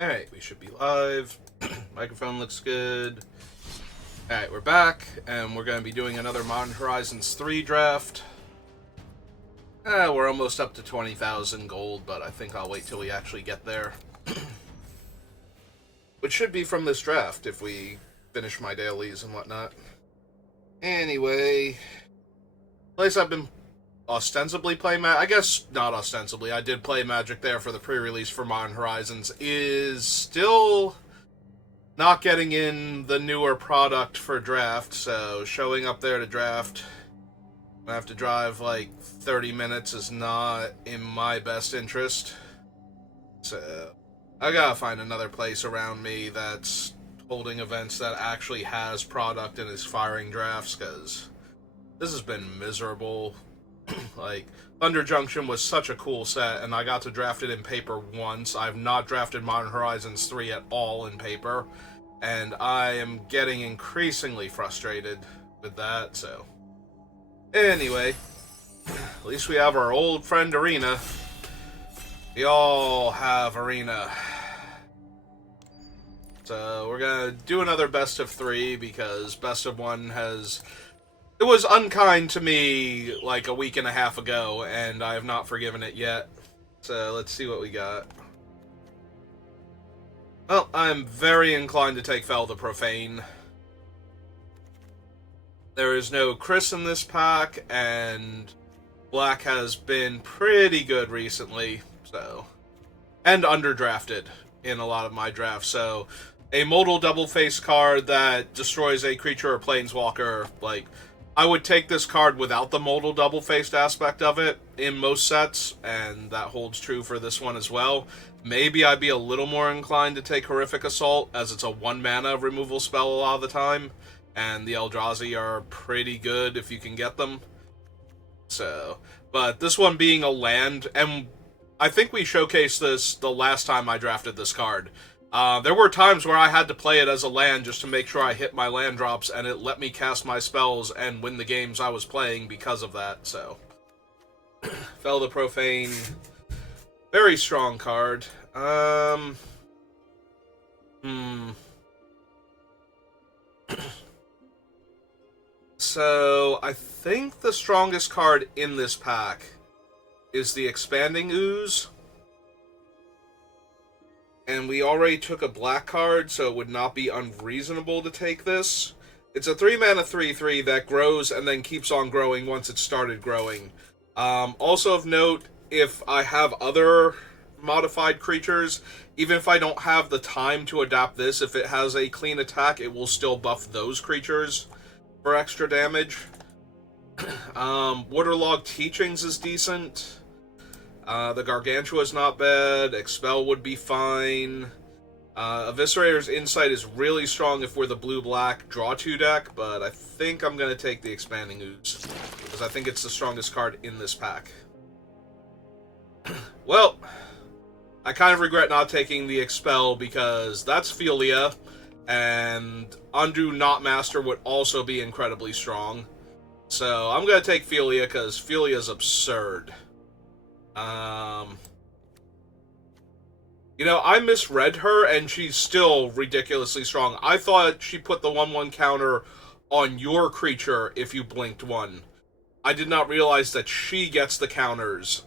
Alright, we should be live. Microphone looks good. Alright, we're back, and we're going to be doing another Modern Horizons 3 draft. We're almost up to 20,000 gold, but I think I'll wait till we actually get there. Which should be from this draft, if we finish my dailies and whatnot. Anyway, place I've been ostensibly playing I guess not ostensibly, I did play Magic there for the pre-release for Modern Horizons, is still not getting in the newer product for draft, so showing up there to draft, I have to drive like 30 minutes is not in my best interest. So I gotta find another place around me that's holding events that actually has product and is firing drafts, because this has been miserable. Like, Thunder Junction was such a cool set, and I got to draft it in paper once. I've not drafted Modern Horizons 3 at all in paper, and I am getting increasingly frustrated with that, so. Anyway, at least we have our old friend Arena. We all have Arena. So, we're gonna do another best of 3, because best of 1 has... It was unkind to me like a week and a half ago, and I have not forgiven it yet. So let's see what we got. Well, I'm very inclined to take Fel the Profane. There is no Chris in this pack, and Black has been pretty good recently, so... And underdrafted in a lot of my drafts, so... A modal double-face card that destroys a creature or planeswalker, like... I would take this card without the modal double-faced aspect of it in most sets, and that holds true for this one as well. Maybe I'd be a little more inclined to take Horrific Assault, as it's a 1-mana removal spell a lot of the time, and the Eldrazi are pretty good if you can get them. So, but this one being a land, and I think we showcased this the last time I drafted this card. There were times where I had to play it as a land just to make sure I hit my land drops, and it let me cast my spells and win the games I was playing because of that, so. Fel the Profane. Very strong card. So, I think the strongest card in this pack is the Expanding Ooze. And we already took a black card, so it would not be unreasonable to take this. It's a 3-mana 3/3 that grows and then keeps on growing once it started growing. Also of note, if I have other modified creatures, even if I don't have the time to adapt this, if it has a clean attack, it will still buff those creatures for extra damage. Waterlogged Teachings is decent. The Gargantua is not bad. Expel would be fine. Eviscerator's Insight is really strong if we're the blue-black draw-2 deck, but I think I'm going to take the Expanding Ooze, because I think it's the strongest card in this pack. Well, I kind of regret not taking the Expel, because that's Philia, and Undo Not Master would also be incredibly strong. So I'm going to take Philia, because Philia is absurd. You know, I misread her, and she's still ridiculously strong. I thought she put the 1/1 counter on your creature if you blinked one. I did not realize that she gets the counters,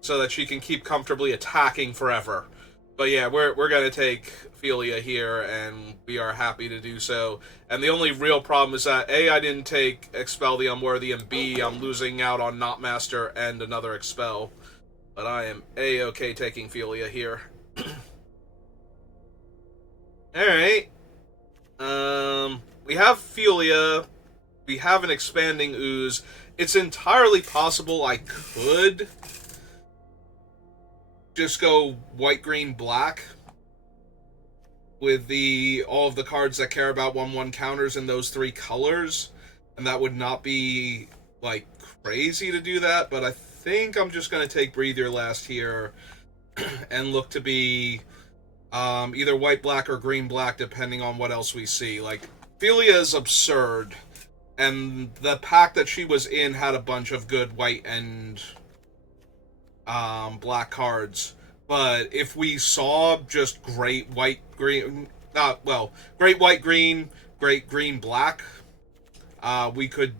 so that she can keep comfortably attacking forever. But yeah, we're gonna take Philia here, and we are happy to do so. And the only real problem is that, A, I didn't take Expel the Unworthy, and B, I'm losing out on Not Master and another Expel. But I am A-okay taking Philia here. Alright. We have Philia. We have an Expanding Ooze. It's entirely possible I could just go white, green, black with all of the cards that care about 1/1 counters in those 3 colors, and that would not be, like, crazy to do that, but I think I'm just going to take Breathe Your Last here and look to be either white, black, or green, black, depending on what else we see. Like, Philia is absurd, and the pack that she was in had a bunch of good white and black cards, But if we saw just great white green, great white green, great green black, we could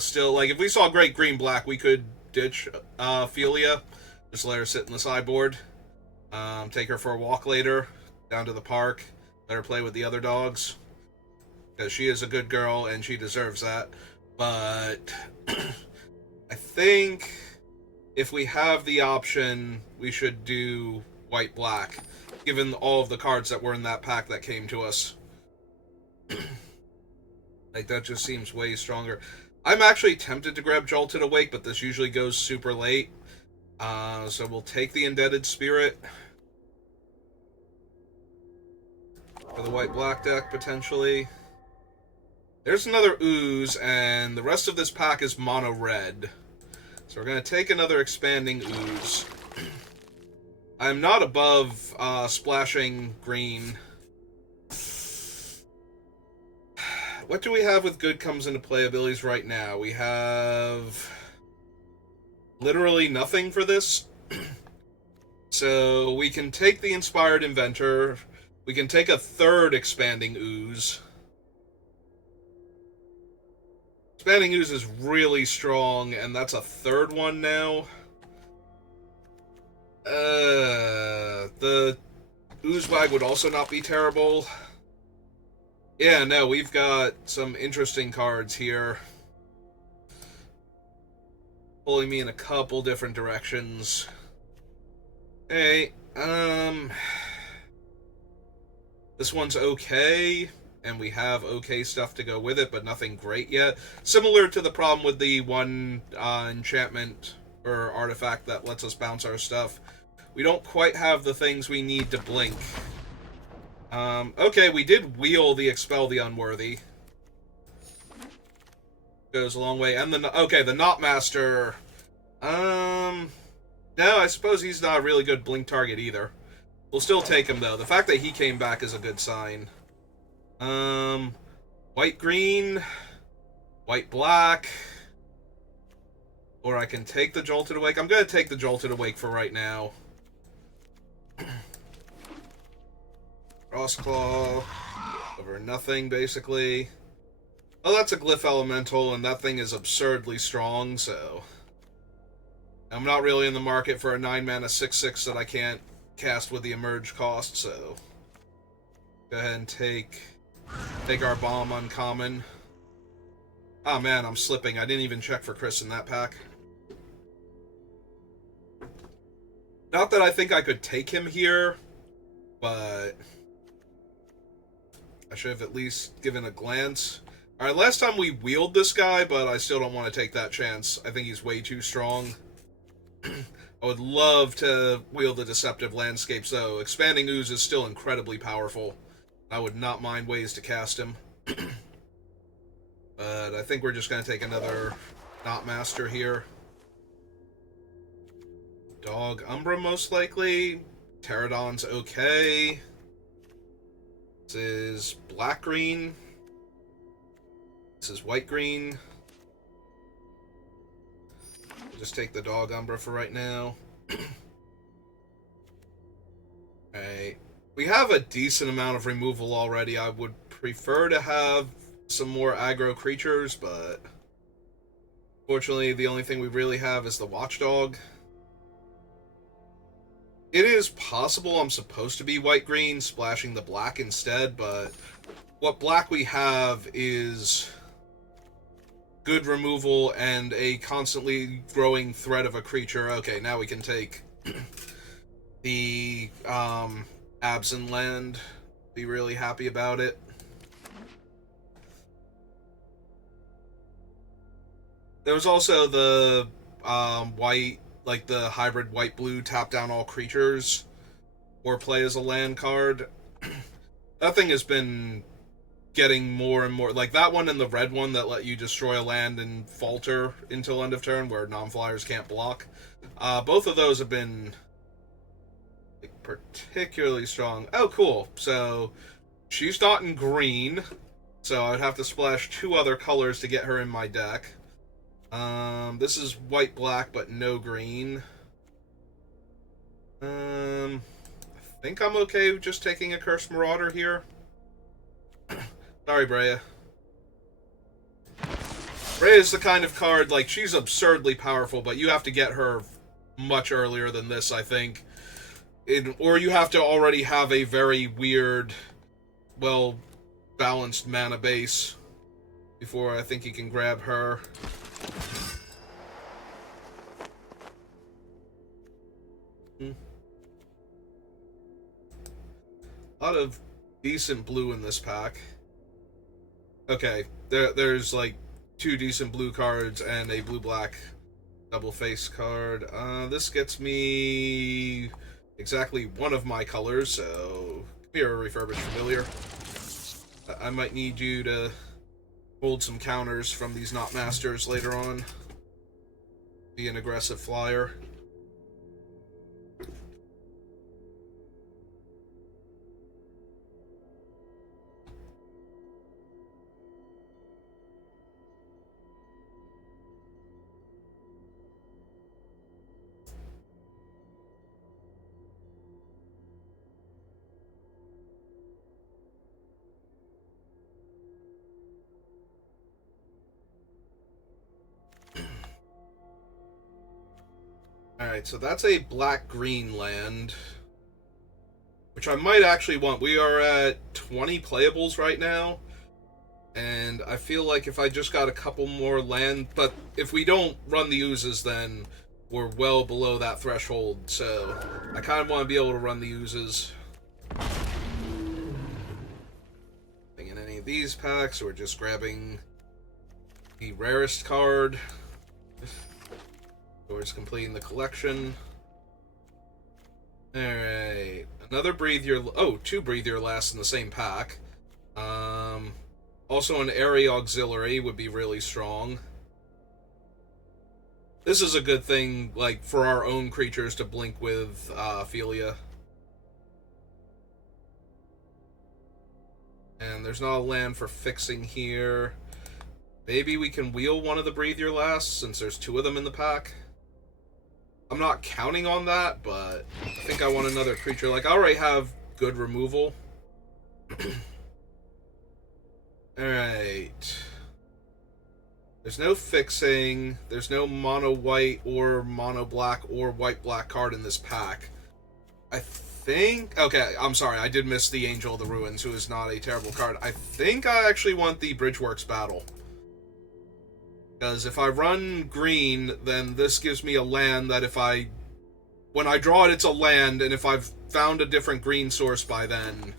still, like, if we saw great green black, we could ditch Ophelia, just let her sit in the sideboard, take her for a walk later down to the park, let her play with the other dogs, because she is a good girl and she deserves that. But I think if we have the option, we should do white-black, given all of the cards that were in that pack that came to us. Like, that just seems way stronger. I'm actually tempted to grab Jolted Awake, but this usually goes super late. So we'll take the Indebted Spirit for the white-black deck, potentially. There's another Ooze, and the rest of this pack is mono-red. So we're going to take another Expanding Ooze. I'm not above splashing green. What do we have with good comes into play abilities right now? We have literally nothing for this. So we can take the Inspired Inventor. We can take a third Expanding Ooze. Expanding Ooze is really strong, and that's a third one now. The Oozewag would also not be terrible. Yeah, no, we've got some interesting cards here. Pulling me in a couple different directions. Hey, this one's okay. And we have okay stuff to go with it, but nothing great yet. Similar to the problem with the one enchantment or artifact that lets us bounce our stuff. We don't quite have the things we need to blink. Okay, we did wheel the Expel the Unworthy. Goes a long way. And the Knotmaster. No, I suppose he's not a really good blink target either. We'll still take him, though. The fact that he came back is a good sign. White-green, white-black, or I can take the Jolted Awake. I'm going to take the Jolted Awake for right now. Crossclaw, over nothing, basically. Oh, that's a Glyph Elemental, and that thing is absurdly strong, so I'm not really in the market for a 9-mana 6/6 that I can't cast with the Emerge cost, so go ahead and take our bomb uncommon. Oh man, I'm slipping. I didn't even check for Chris in that pack. Not that I think I could take him here, but I should have at least given a glance. Alright, last time we wheeled this guy, but I still don't want to take that chance. I think he's way too strong. I would love to wheel the Deceptive Landscapes, though. Expanding Ooze is still incredibly powerful. I would not mind ways to cast him. But I think we're just going to take another Knotmaster here. Dog Umbra, most likely. Pterodon's okay. This is black-green. This is white-green. Just take the Dog Umbra for right now. Alright. We have a decent amount of removal already. I would prefer to have some more aggro creatures, but fortunately the only thing we really have is the Watchdog. It is possible I'm supposed to be white-green, splashing the black instead, but what black we have is good removal and a constantly growing threat of a creature. Okay, now we can take the Absent Land. Be really happy about it. There was also the white, like the hybrid white-blue tap down all creatures or play as a land card. That thing has been getting more and more, like that one and the red one that let you destroy a land and falter until end of turn where non-flyers can't block. Both of those have been particularly strong. Oh, cool. So she's not in green, so I'd have to splash 2 other colors to get her in my deck. This is white-black, but no green. I think I'm okay with just taking a Cursed Marauder here. Sorry, Brea. Brea is the kind of card, like, she's absurdly powerful, but you have to get her much earlier than this, I think. Or you have to already have a very weird, well-balanced mana base before I think you can grab her. A lot of decent blue in this pack. Okay, there's like 2 decent blue cards and a blue-black double face card. This gets me exactly one of my colors, so come here, Refurbished Familiar. I might need you to hold some counters from these Not Masters later on. Be an aggressive flyer. Alright, so that's a black-green land, which I might actually want. We are at 20 playables right now, and I feel like if I just got a couple more land, but if we don't run the oozes, then we're well below that threshold, so I kind of want to be able to run the oozes. In any of these packs, or just grabbing the rarest card. Towards completing the collection. Alright. Another Breathe Your... Oh, 2 Breathe Your Last in the same pack. Also an Area Auxiliary would be really strong. This is a good thing, like, for our own creatures to blink with Ophelia. And there's not a land for fixing here. Maybe we can wheel one of the Breathe Your Last, since there's 2 of them in the pack. I'm not counting on that, but I think I want another creature. Like, I already have good removal. Alright. There's no fixing. There's no mono-white or mono-black or white-black card in this pack. I think... Okay, I'm sorry. I did miss the Angel of the Ruins, who is not a terrible card. I think I actually want the Bridgeworks Battle. Because if I run green, then this gives me a land that when I draw it, it's a land, and if I've found a different green source by then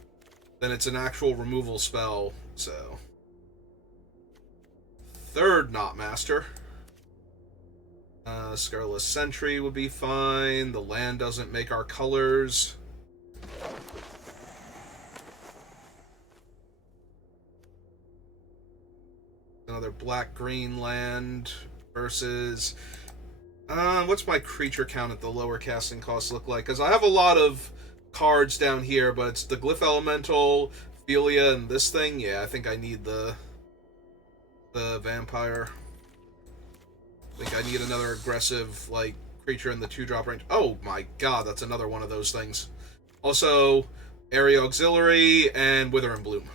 it's an actual removal spell, so. 3rd Not Master. Scurrilous Sentry would be fine. The land doesn't make our colors. Another black-green land versus... what's my creature count at the lower casting cost look like? Because I have a lot of cards down here, but it's the Glyph Elemental, Ophelia, and this thing. Yeah, I think I need the Vampire. I think I need another aggressive, like, creature in the 2-drop range. Oh my god, that's another one of those things. Also, Area Auxiliary and Wither and Bloom.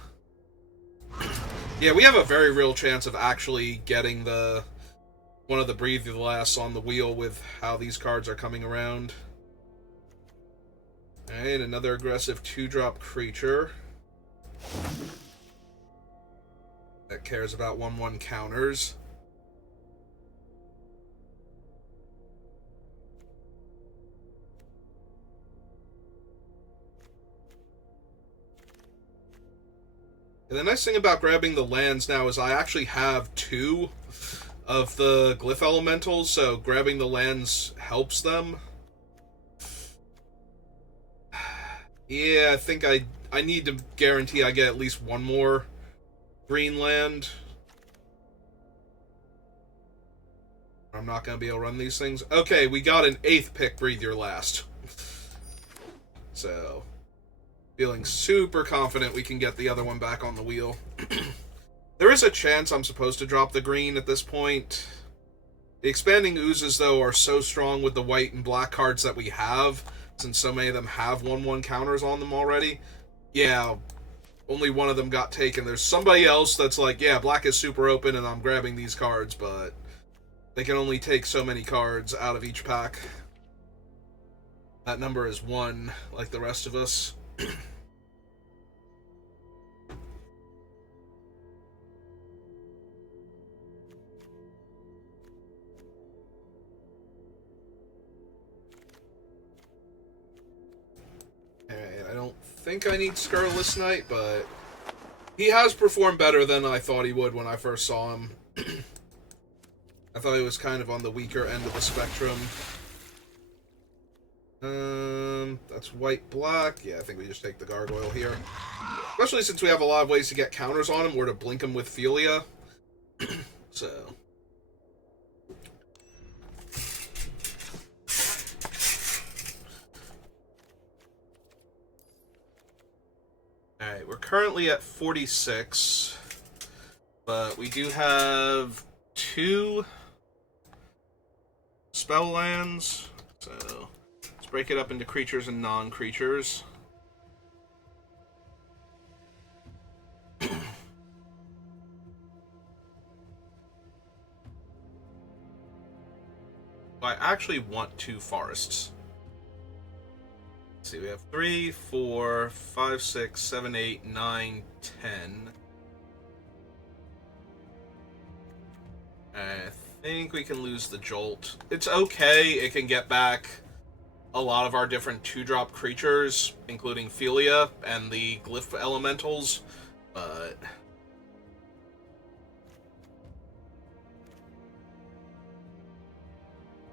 Yeah, we have a very real chance of actually getting one of the Breathe Your Last on the wheel with how these cards are coming around. Alright, another aggressive 2-drop creature that cares about 1/1 counters. And the nice thing about grabbing the lands now is I actually have 2 of the Glyph Elementals, so grabbing the lands helps them. Yeah, I think I need to guarantee I get at least 1 more green land. I'm not going to be able to run these things. Okay, we got an 8th pick, Breathe Your Last. So... feeling super confident we can get the other one back on the wheel. There is a chance I'm supposed to drop the green at this point. The expanding oozes, though, are so strong with the white and black cards that we have since so many of them have 1/1 counters on them already. Yeah, only one of them got taken. There's somebody else that's like, yeah, black is super open and I'm grabbing these cards, but they can only take so many cards out of each pack. That number is 1, like the rest of us. Alright, I don't think I need Scarless Knight, but he has performed better than I thought he would when I first saw him. I thought he was kind of on the weaker end of the spectrum. That's white-black. Yeah, I think we just take the Gargoyle here. Especially since we have a lot of ways to get counters on him, or to blink him with Philia. So... Alright, we're currently at 46, but we do have 2 spell lands, so let's break it up into creatures and non-creatures. I actually want 2 forests. Let's see, we have 3, 4, 5, 6, 7, 8, 9, 10. I think we can lose the Jolt. It's okay, it can get back a lot of our different 2-drop creatures, including Philia and the Glyph Elementals, but...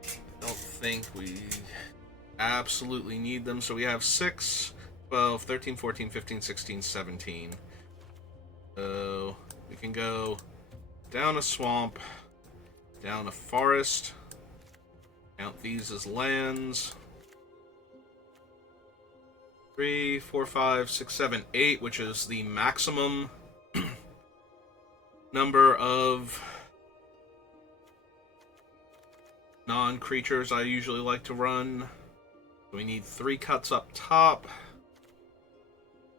I don't think we absolutely need them. So we have 6, 12, 13, 14, 15, 16, 17. So we can go down a swamp, down a forest, count these as lands. 3, 4, 5, 6, 7, 8, which is the maximum number of non-creatures I usually like to run. We need 3 cuts up top.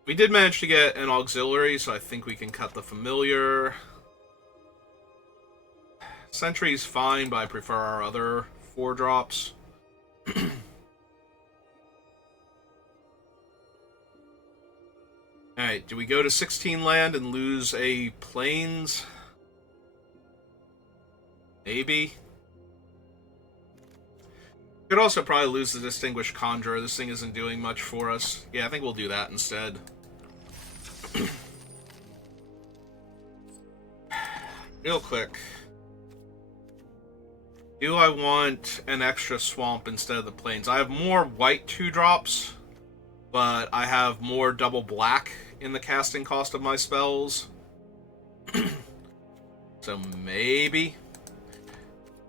We did manage to get an auxiliary, so I think we can cut the familiar. Sentry's fine, but I prefer our other 4 drops. Alright, do we go to 16 land and lose a plains? Maybe. Could also probably lose the Distinguished Conjurer. This thing isn't doing much for us. Yeah, I think we'll do that instead. Real quick. Do I want an extra swamp instead of the plains? I have more white 2-drops, but I have more double black in the casting cost of my spells. So maybe.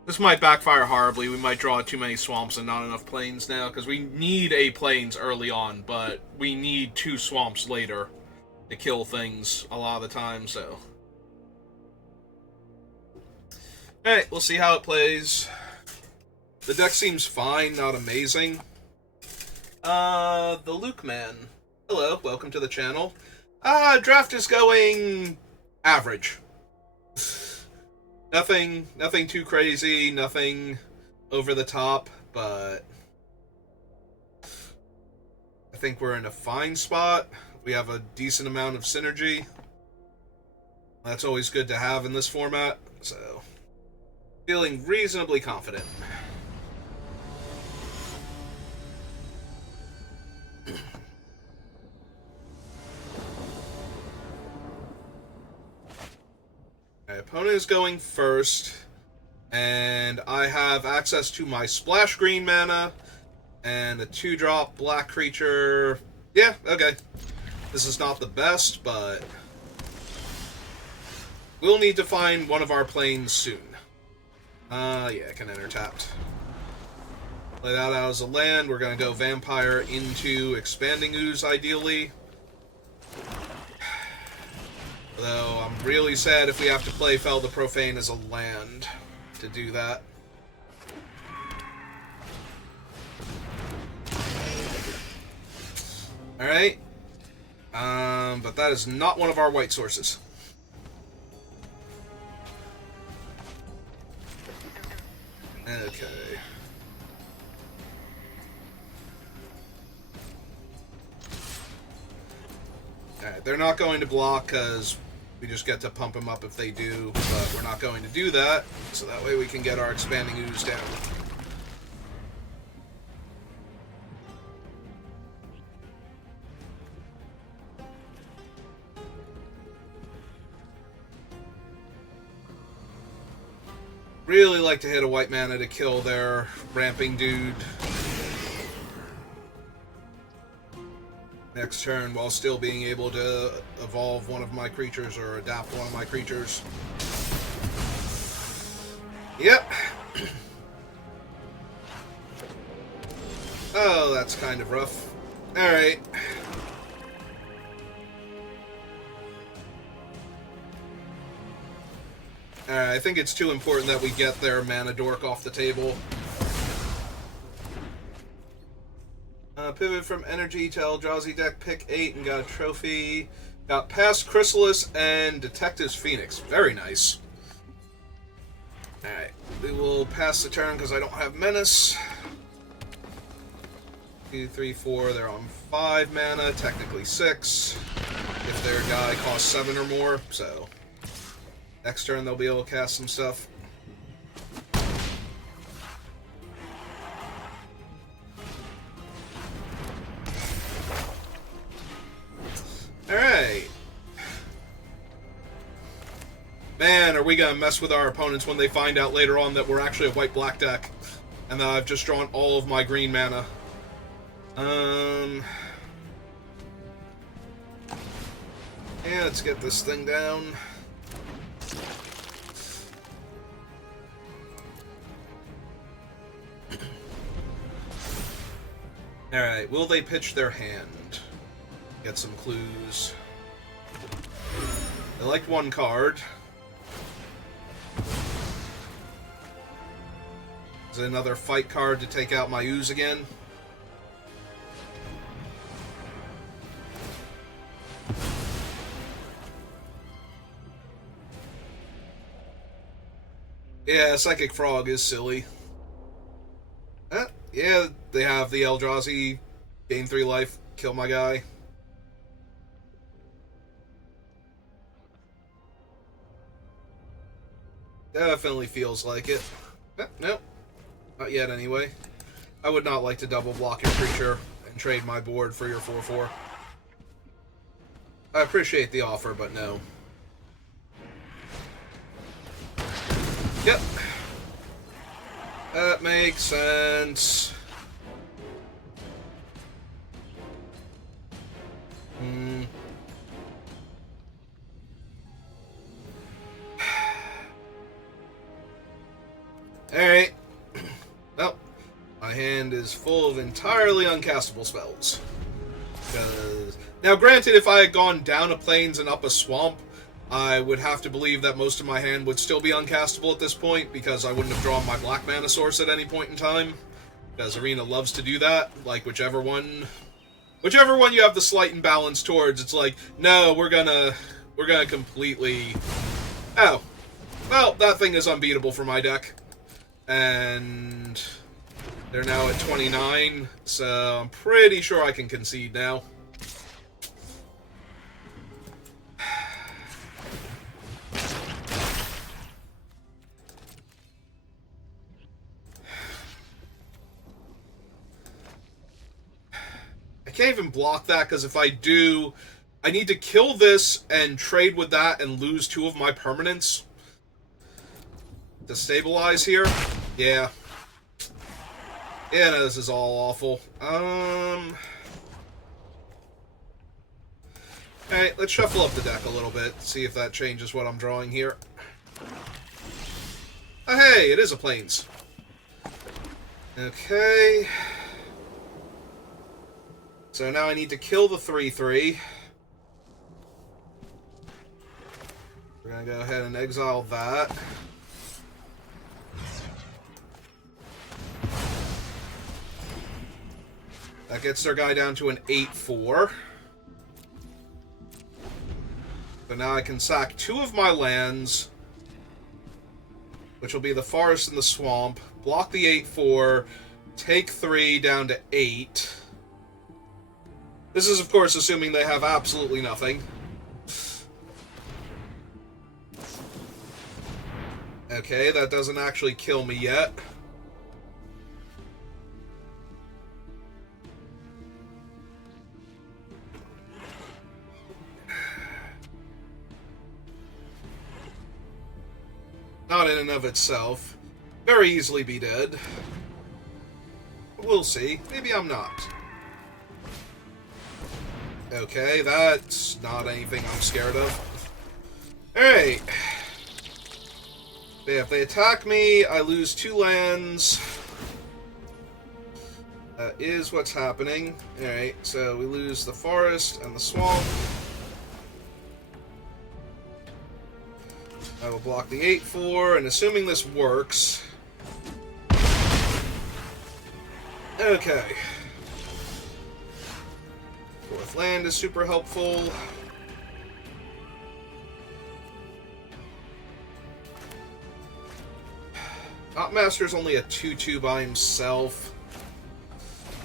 This might backfire horribly. We might draw too many swamps and not enough plains now, because we need a plains early on, but we need 2 swamps later to kill things a lot of the time, so... Alright, we'll see how it plays. The deck seems fine, not amazing. The Luke Man. Hello, welcome to the channel. Draft is going... average. Nothing too crazy, nothing over the top, but I think we're in a fine spot. We have a decent amount of synergy. That's always good to have in this format, so feeling reasonably confident. My opponent is going first, and I have access to my splash green mana and a 2-drop black creature. Yeah, okay. This is not the best, but we'll need to find one of our planes soon. Yeah, I can enter tapped. Play that out as a land. We're going to go Vampire into Expanding Ooze, ideally. Though I'm really sad if we have to play Fel the Profane as a land to do that. Alright. But that is not one of our white sources. Okay. Alright, they're not going to block because we just get to pump them up if they do, but we're not going to do that, so that way we can get our expanding ooze down. Really like to hit a white mana to kill their ramping dude next turn while still being able to evolve one of my creatures or adapt one of my creatures. Yep. Oh, that's kind of rough. Alright. I think it's too important that we get their mana dork off the table. Pivot from Energy to Eldrazi deck, pick 8 and got a trophy. Got Past Chrysalis and Detective's Phoenix. Very nice. Alright, we will pass the turn because I don't have Menace. 2, 3, 4, they're on 5 mana, technically 6. If their guy costs 7 or more, so... Next turn they'll be able to cast some stuff. Alright. Man, are we gonna mess with our opponents when they find out later on that we're actually a white-black deck. And that I've just drawn all of my green mana. Yeah, let's get this thing down. Alright, will they pitch their hand? Get some clues. They liked one card. Is it another fight card to take out my ooze again? Yeah, Psychic Frog is silly. Yeah, they have the Eldrazi, gain 3 life, kill my guy. Definitely feels like it. Nope. Not yet, anyway. I would not like to double block your creature and trade my board for your 4/4. I appreciate the offer, but no. Yep. That makes sense. Alright. Well, my hand is full of entirely uncastable spells. Now, granted, if I had gone down a plains and up a swamp, I would have to believe that most of my hand would still be uncastable at this point, because I wouldn't have drawn my black mana source at any point in time. Because Arena loves to do that, like whichever one you have the slight imbalance towards, it's like, no, we're gonna completely... Oh. Well, that thing is unbeatable for my deck. And they're now at 29, so I'm pretty sure I can concede now. I can't even block that, because if I do, I need to kill this and trade with that and lose 2 of my permanents to stabilize here. Yeah. Yeah, no, this is all awful. Alright, let's shuffle up the deck a little bit, see if that changes what I'm drawing here. Oh, hey, it is a plains. Okay. So now I need to kill the 3/3. We're gonna go ahead and exile that. That gets their guy down to an 8-4. So now I can sack 2 of my lands, which will be the forest and the swamp, block the 8-4, take 3 down to 8. This is, of course, assuming they have absolutely nothing. Okay, that doesn't actually kill me yet. Not in and of itself. Very easily be dead. We'll see. Maybe I'm not. Okay, that's not anything I'm scared of. Alright. Yeah, if they attack me, I lose 2 lands. That is what's happening. Alright, so we lose the forest and the swamp. I will block the 8-4, and assuming this works... Okay. 4th land is super helpful. Knotmaster's only a 2-2 by himself.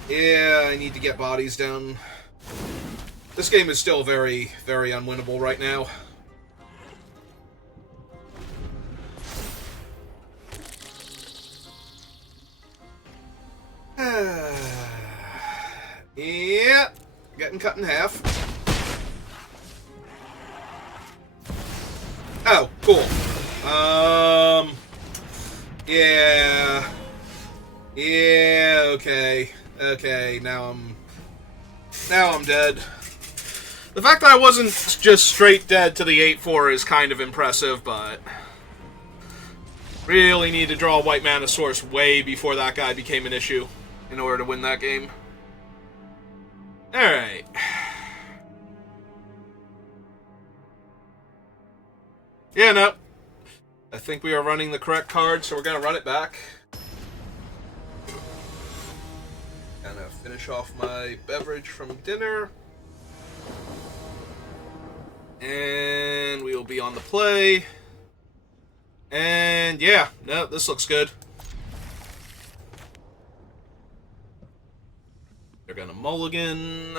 Yeah, I need to get bodies down. This game is still very, very unwinnable right now. Yeah, getting cut in half. Oh, cool. Yeah. Yeah, okay. Okay, now I'm dead. The fact that I wasn't just straight dead to the 8-4 is kind of impressive, but... Really need to draw a white mana source way before that guy became an issue in order to win that game. Alright. Yeah, no. I think we are running the correct card, so we're going to run it back. Gonna finish off my beverage from dinner. And we will be on the play. And yeah, no, this looks good. They're gonna mulligan.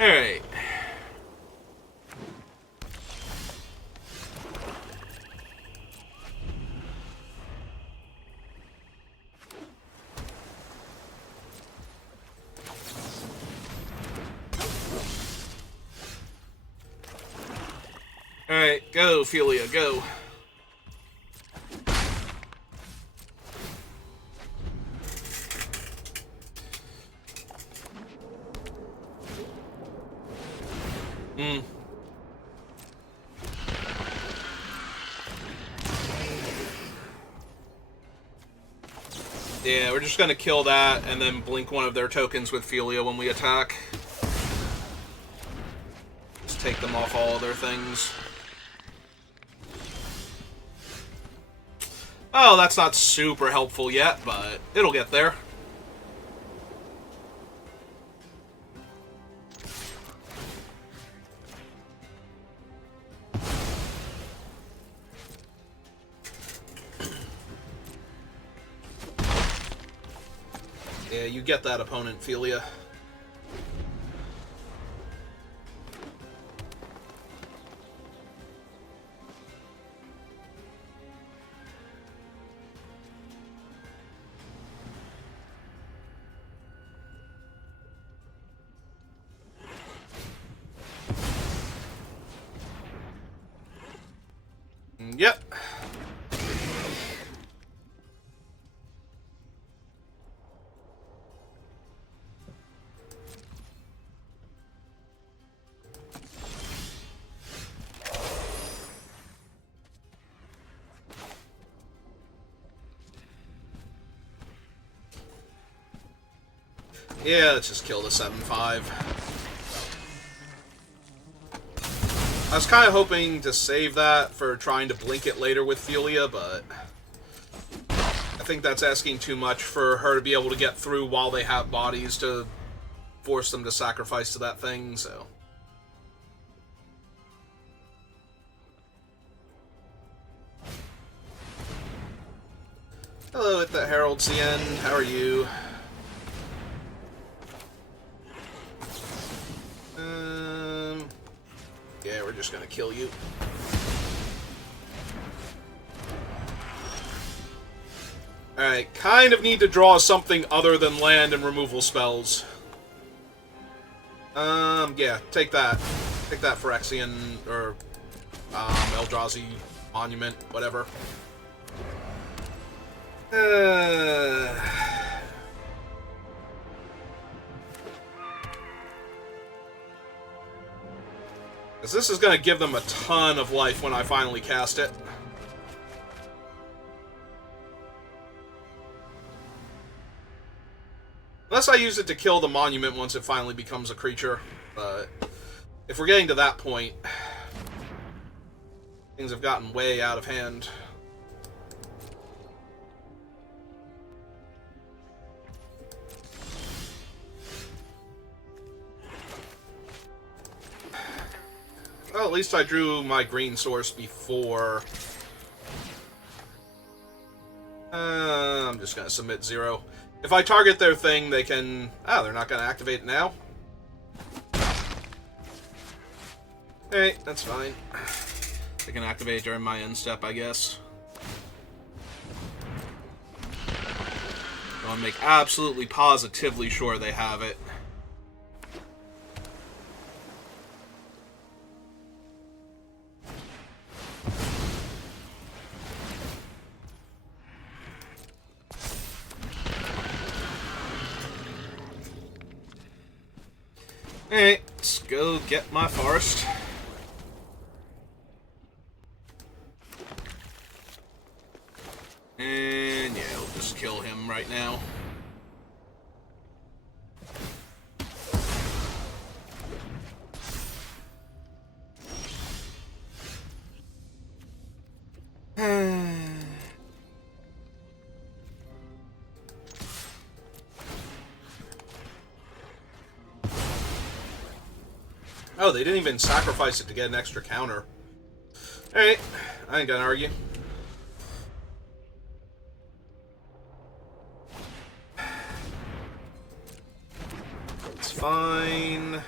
Alright. Alright, go, Ophelia, go. Yeah, we're just gonna kill that and then blink one of their tokens with Ophelia when we attack. Just take them off all of their things. Oh, that's not super helpful yet, but it'll get there. Yeah, you get that opponent, Ophelia. Yep. Yeah, let's just kill the 7-5. I was kind of hoping to save that for trying to blink it later with Ophelia, but I I think that's asking too much for her to be able to get through while they have bodies to force them to sacrifice to that thing, so... Hello at the Herald CN, how are you? Yeah, we're just gonna kill you. Alright, kind of need to draw something other than land and removal spells. Yeah, take that. Take that Phyrexian, or, Eldrazi Monument, whatever. Because this is going to give them a ton of life when I finally cast it. Unless I use it to kill the monument once it finally becomes a creature. But if we're getting to that point, things have gotten way out of hand. Well, at least I drew my green source before. I'm just going to submit 0. If I target their thing, they can... Oh, they're not going to activate it now? Hey, that's fine. They can activate during my end step, I guess. I want to make absolutely positively sure they have it. Alright, let's go get my forest. And yeah, we'll just kill him right now. Oh, they didn't even sacrifice it to get an extra counter. Alright, I ain't gonna argue. It's fine.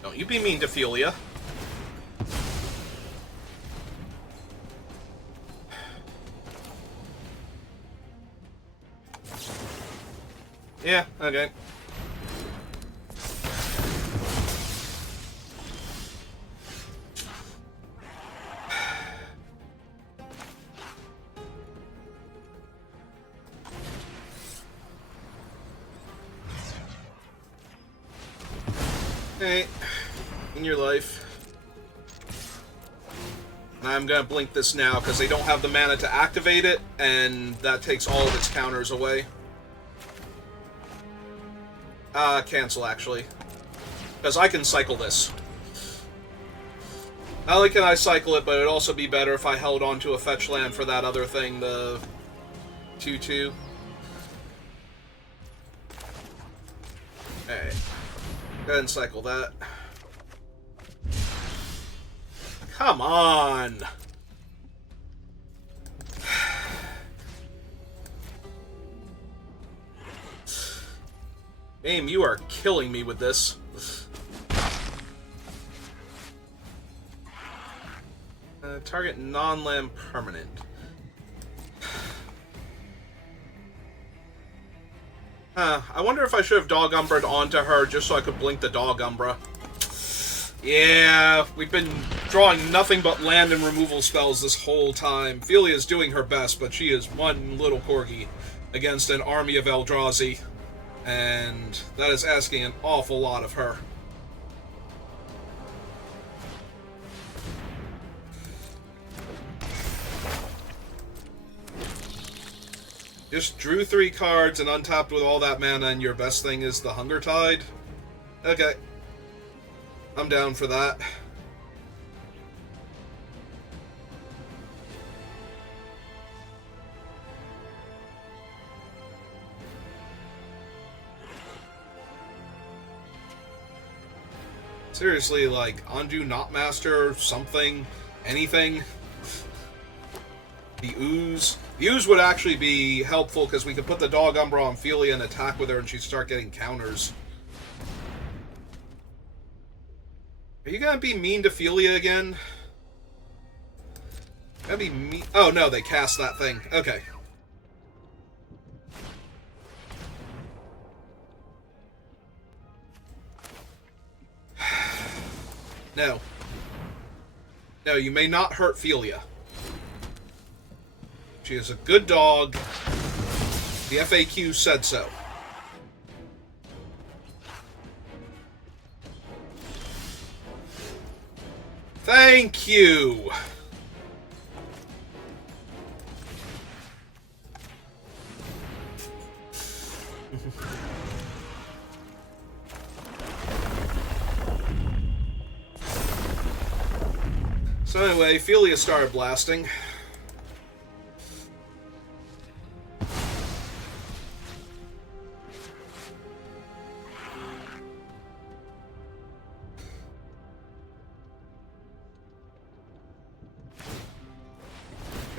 Don't you be mean to Philia. Yeah, okay. Hey, in your life. I'm gonna blink this now because they don't have the mana to activate it, and that takes all of its counters away. Cancel, actually. Because I can cycle this. Not only can I cycle it, but it'd also be better if I held on to a fetch land for that other thing, the 2/2. Alright. Go ahead and cycle that. Come on! Game, you are killing me with this. Target non-land permanent. I wonder if I should have Dog Umbra'd onto her just so I could blink the Dog Umbra. Yeah, we've been drawing nothing but land and removal spells this whole time. Philia's doing her best, but she is one little corgi against an army of Eldrazi. And that is asking an awful lot of her. Just drew 3 cards and untapped with all that mana, and your best thing is the Hunger Tide? Okay. I'm down for that. Seriously, like, undo Not Master, something, anything. The Ooze. The Ooze would actually be helpful because we could put the Dog Umbra on Ophelia and attack with her and she'd start getting counters. Are you gonna be mean to Ophelia again? Gonna be mean. Oh no, they cast that thing. Okay. No. No, you may not hurt Ophelia. She is a good dog. The FAQ said so. Thank you! So anyway, Ophelia started blasting.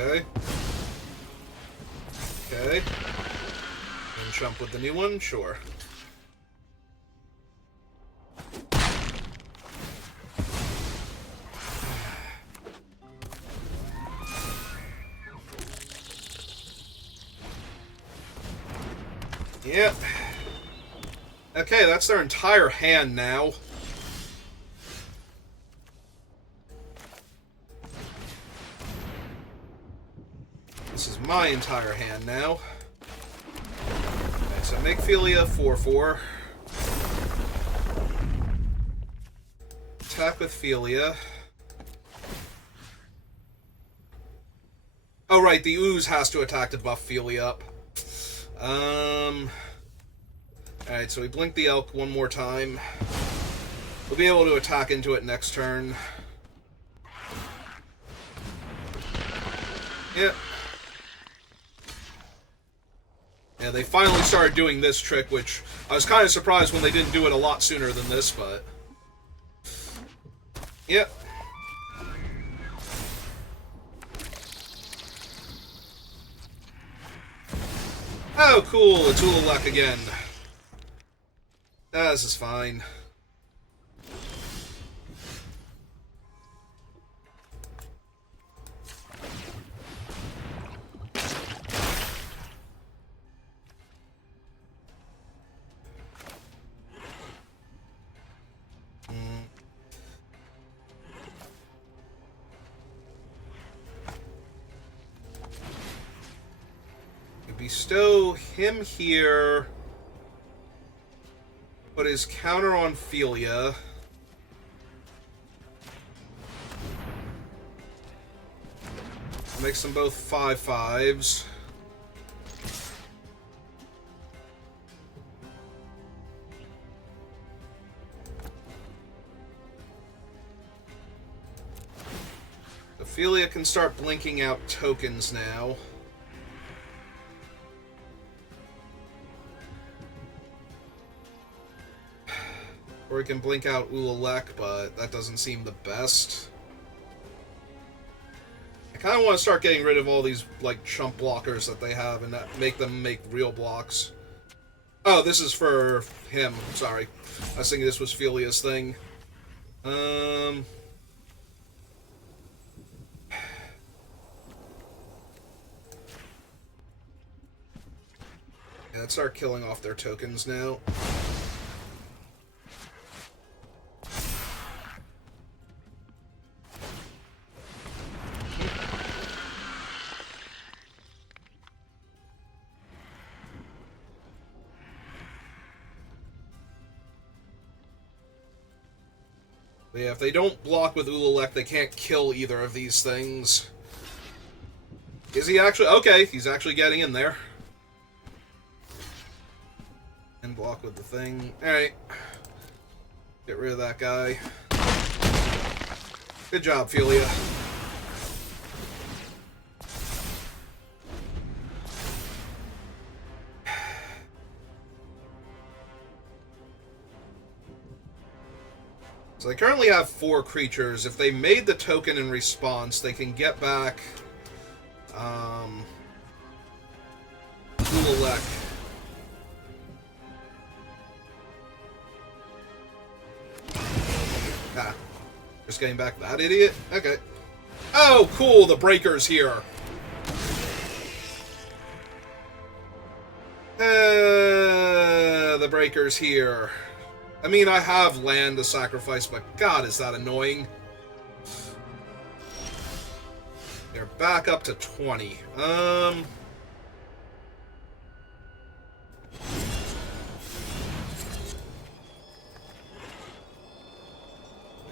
Okay. Okay. And jump with the new one? Sure. Yep. Okay, that's their entire hand now. This is my entire hand now. Okay, so make Ophelia 4/4. Attack with Ophelia. Oh, right, the Ooze has to attack to buff Ophelia up. Alright, so we blink the Elk one more time. We'll be able to attack into it next turn. Yep. Yeah, they finally started doing this trick, which I was kind of surprised when they didn't do it a lot sooner than this, but... Yep. Oh, cool, it's Ululek again. This is fine. Bestow him here. Put his counter on Ophelia. Makes them both 5/5s. Ophelia can start blinking out tokens now. Or we can blink out Ululek, but that doesn't seem the best. I kind of want to start getting rid of all these, like, chump blockers that they have and make them make real blocks. Oh, this is for him. Sorry. I was thinking this was Ophelia's thing. Yeah, let's start killing off their tokens now. But yeah, if they don't block with Ululek, they can't kill either of these things. Is he actually... Okay, he's actually getting in there. And block with the thing. Alright. Get rid of that guy. Good job, Felia. So they currently have 4 creatures. If they made the token in response, they can get back Ululek. Ah. Just getting back that idiot? Okay. Oh, cool, the Breaker's here. The Breaker's here. I mean, I have land to sacrifice, but God, is that annoying. They're back up to 20. Yeah,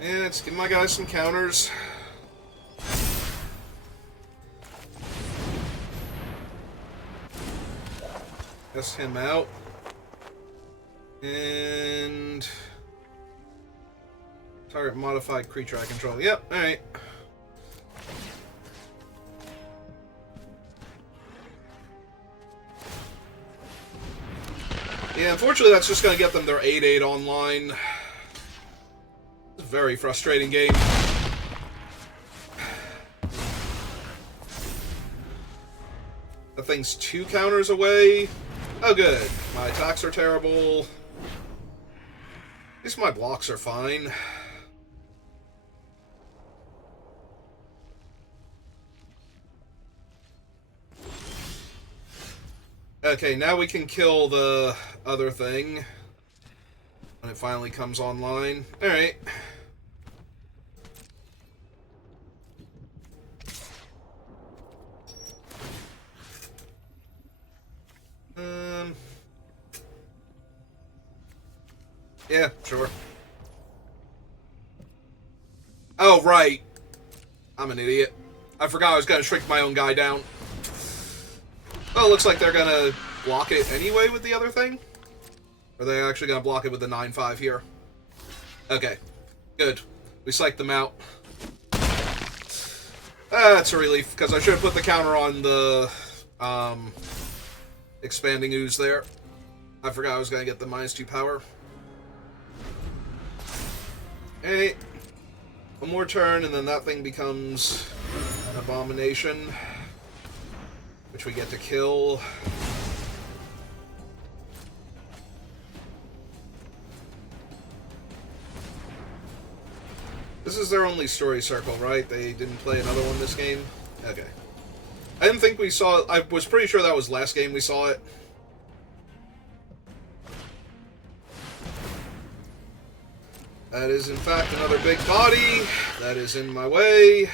let's give my guys some counters. Test him out. And target modified creature I control. Yep, alright. Yeah, unfortunately that's just going to get them their 8/8 online. It's a very frustrating game. That thing's 2 counters away. Oh good. My attacks are terrible. At least my blocks are fine. Okay, now we can kill the other thing when it finally comes online. Alright. Yeah, sure. Oh, right. I'm an idiot. I forgot I was going to shrink my own guy down. Well, it looks like they're going to block it anyway with the other thing. Or are they actually going to block it with the 9/5 here? Okay. Good. We psyched them out. That's a relief, because I should have put the counter on the expanding ooze there. I forgot I was going to get the -2 power. Hey, one more turn, and then that thing becomes an abomination, which we get to kill. This is their only story circle, right? They didn't play another one this game? Okay. I didn't think we saw it. I was pretty sure that was last game we saw it. That is, in fact, another big body. That is in my way.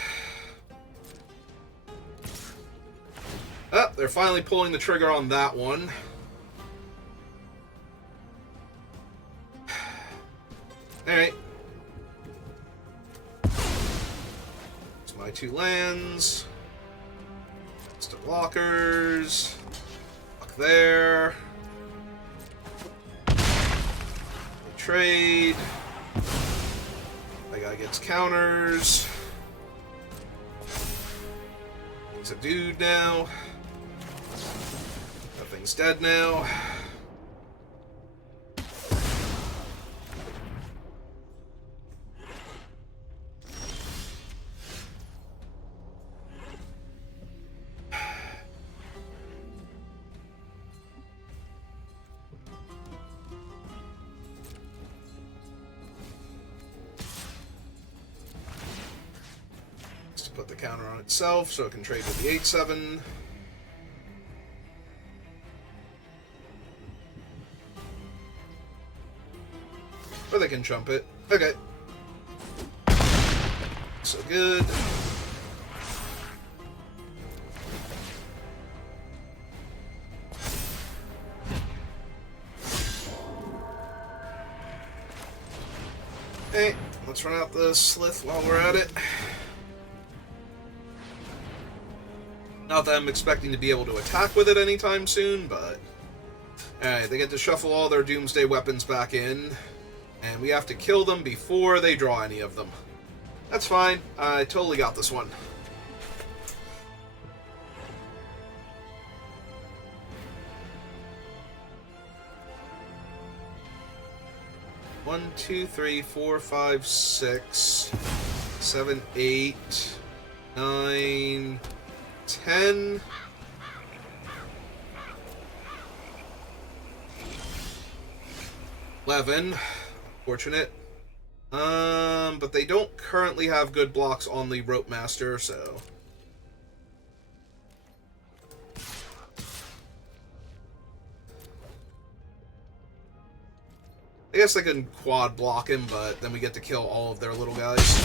Oh, they're finally pulling the trigger on that one. Alright. It's my 2 lands. It's the blockers. Block there. They trade. That guy gets counters. He's a dude now. That thing's dead now. Put the counter on itself so it can trade with the 8/7. Or they can jump it. Okay. So good. Hey, let's run out the Slith while we're at it. Not that I'm expecting to be able to attack with it anytime soon, but... Alright, they get to shuffle all their Doomsday weapons back in, and we have to kill them before they draw any of them. That's fine. I totally got this one. One, two, three, four, five, 6, 7, 8, 9, 10. 11. Fortunate. But they don't currently have good blocks on the Rope Master, so... I guess I can quad block him, but then we get to kill all of their little guys.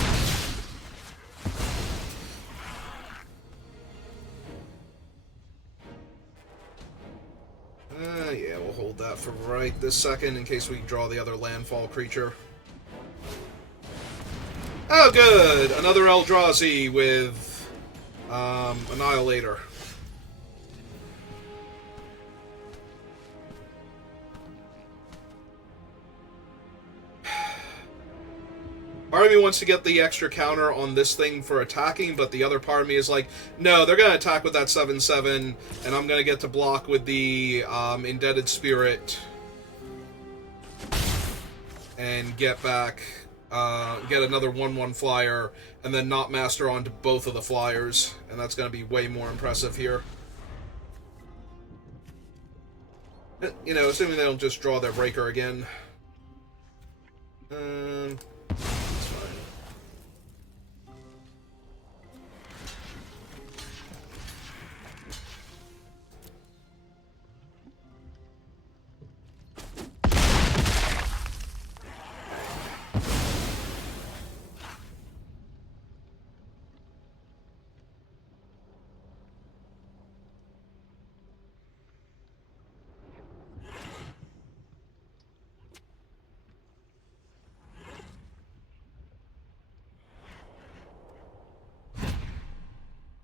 Yeah, we'll hold that for right this second in case we draw the other landfall creature. Oh, good! Another Eldrazi with Annihilator. Part of me wants to get the extra counter on this thing for attacking, but the other part of me is like, no, they're going to attack with that 7/7, and I'm going to get to block with the Indebted Spirit and get back, get another 1/1 flyer, and then not master onto both of the flyers, and that's going to be way more impressive here. You know, assuming they don't just draw their breaker again.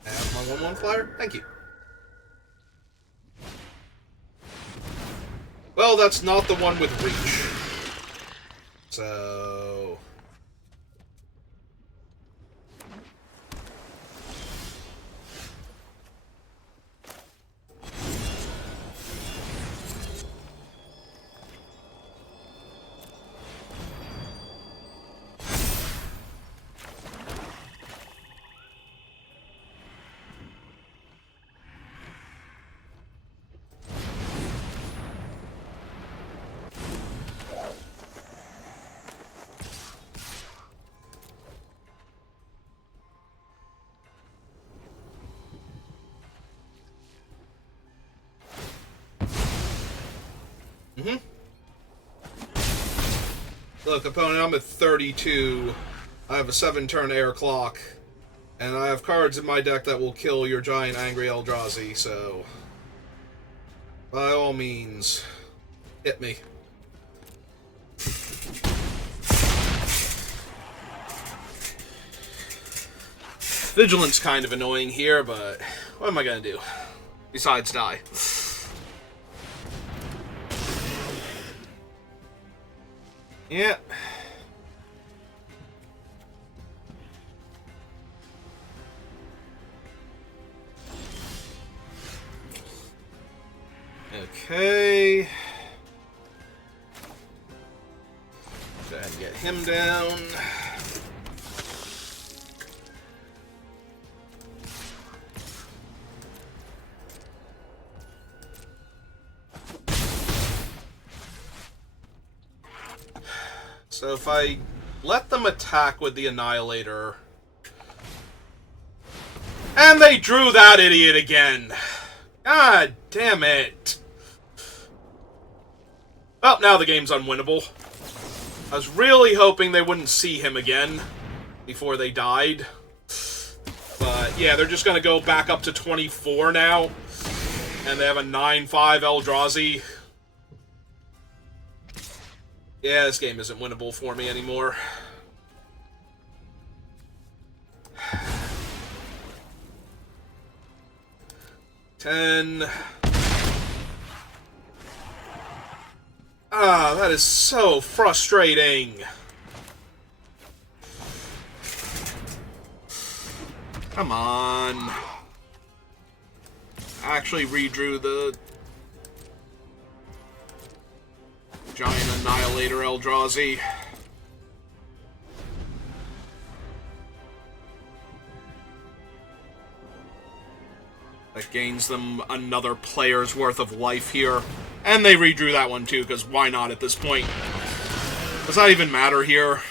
Have my 1/1 flyer? Thank you. Well, that's not the one with reach. So... Look, opponent, I'm at 32. I have a 7-turn air clock. And I have cards in my deck that will kill your giant angry Eldrazi, so... by all means, hit me. Vigilance kind of annoying here, but what am I gonna do? Besides die. Yeah. Okay. Go ahead and get him down. So if I let them attack with the Annihilator... and they drew that idiot again! God damn it! Well, now the game's unwinnable. I was really hoping they wouldn't see him again before they died. But yeah, they're just gonna go back up to 24 now. And they have a 9/5 Eldrazi. Yeah, this game isn't winnable for me anymore. Ah, that is so frustrating. Come on. I actually redrew the Giant Annihilator Eldrazi. That gains them another player's worth of life here. And they redrew that one too, because why not at this point? Does that even matter here?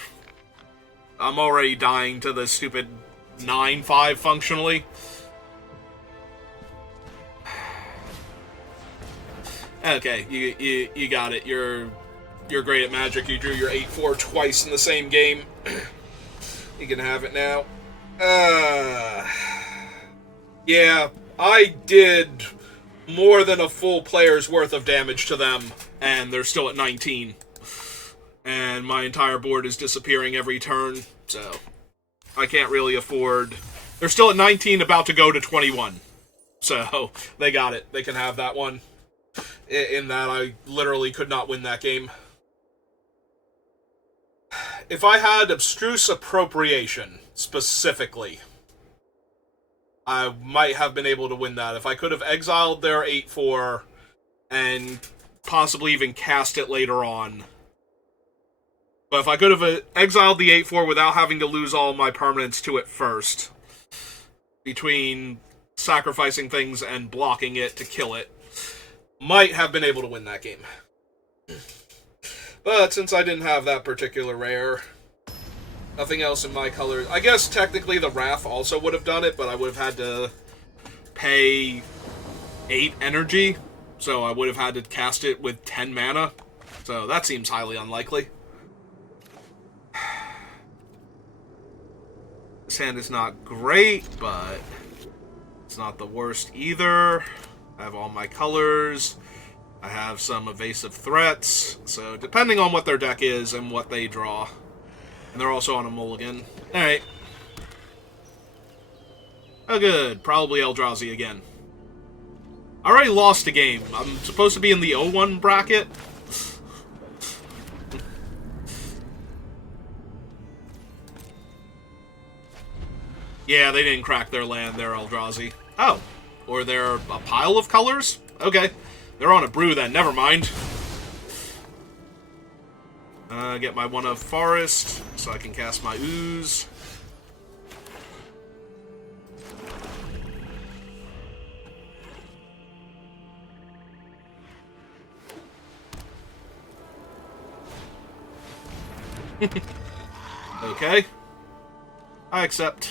I'm already dying to the stupid 9/5 functionally. Okay, you got it. You're great at Magic. You drew your 8/4 twice in the same game. You can have it now. Yeah, I did more than a full player's worth of damage to them, and they're still at 19. And my entire board is disappearing every turn, so I can't really afford... They're still at 19, about to go to 21. So, they got it. They can have that one. In that, I literally could not win that game. If I had Abstruse Appropriation, specifically, I might have been able to win that. If I could have exiled their 8/4 and possibly even cast it later on. But if I could have exiled the 8/4 without having to lose all my permanents to it first, between sacrificing things and blocking it to kill it, might have been able to win that game. But since I didn't have that particular rare, nothing else in my colors. I guess technically the Wrath also would have done it, but I would have had to pay 8 energy, so I would have had to cast it with 10 mana. So that seems highly unlikely. This hand is not great, but it's not the worst either. I have all my colors. I have some evasive threats. So depending on what their deck is and what they draw. And they're also on a mulligan. Alright. Oh good. Probably Eldrazi again. I already lost a game. I'm supposed to be in the 0-1 bracket. Yeah, they didn't crack their land, they're Eldrazi. Oh. Or they're a pile of colors? Okay. They're on a brew then, never mind. Get my 1 of Forest, so I can cast my Ooze. Okay. I accept.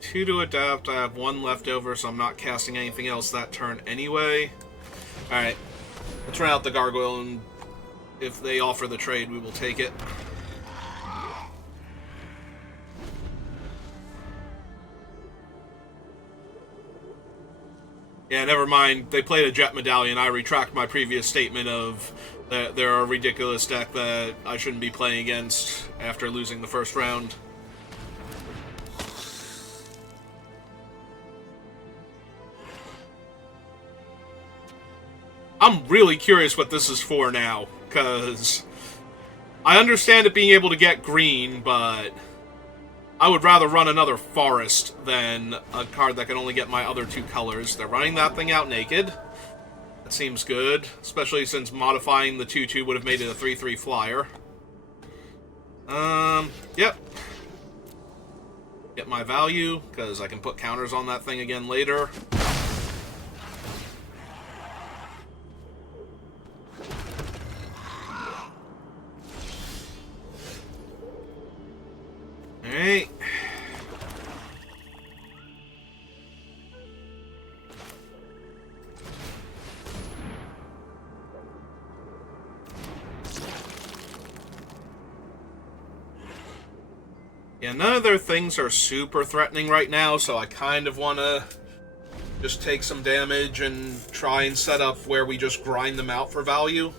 2 to adapt. I have 1 left over, so I'm not casting anything else that turn anyway. Alright. Let's run out the Gargoyle, and if they offer the trade, we will take it. Yeah, never mind. They played a Jet Medallion. I retract my previous statement of that they're a ridiculous deck that I shouldn't be playing against after losing the first round. I'm really curious what this is for now, because I understand it being able to get green, but I would rather run another Forest than a card that can only get my other 2 colors. They're running that thing out naked. That seems good, especially since modifying the 2/2 would have made it a 3/3 flyer. Yep. Get my value, because I can put counters on that thing again later. Alright. Yeah, none of their things are super threatening right now, so I kind of want to just take some damage and try and set up where we just grind them out for value.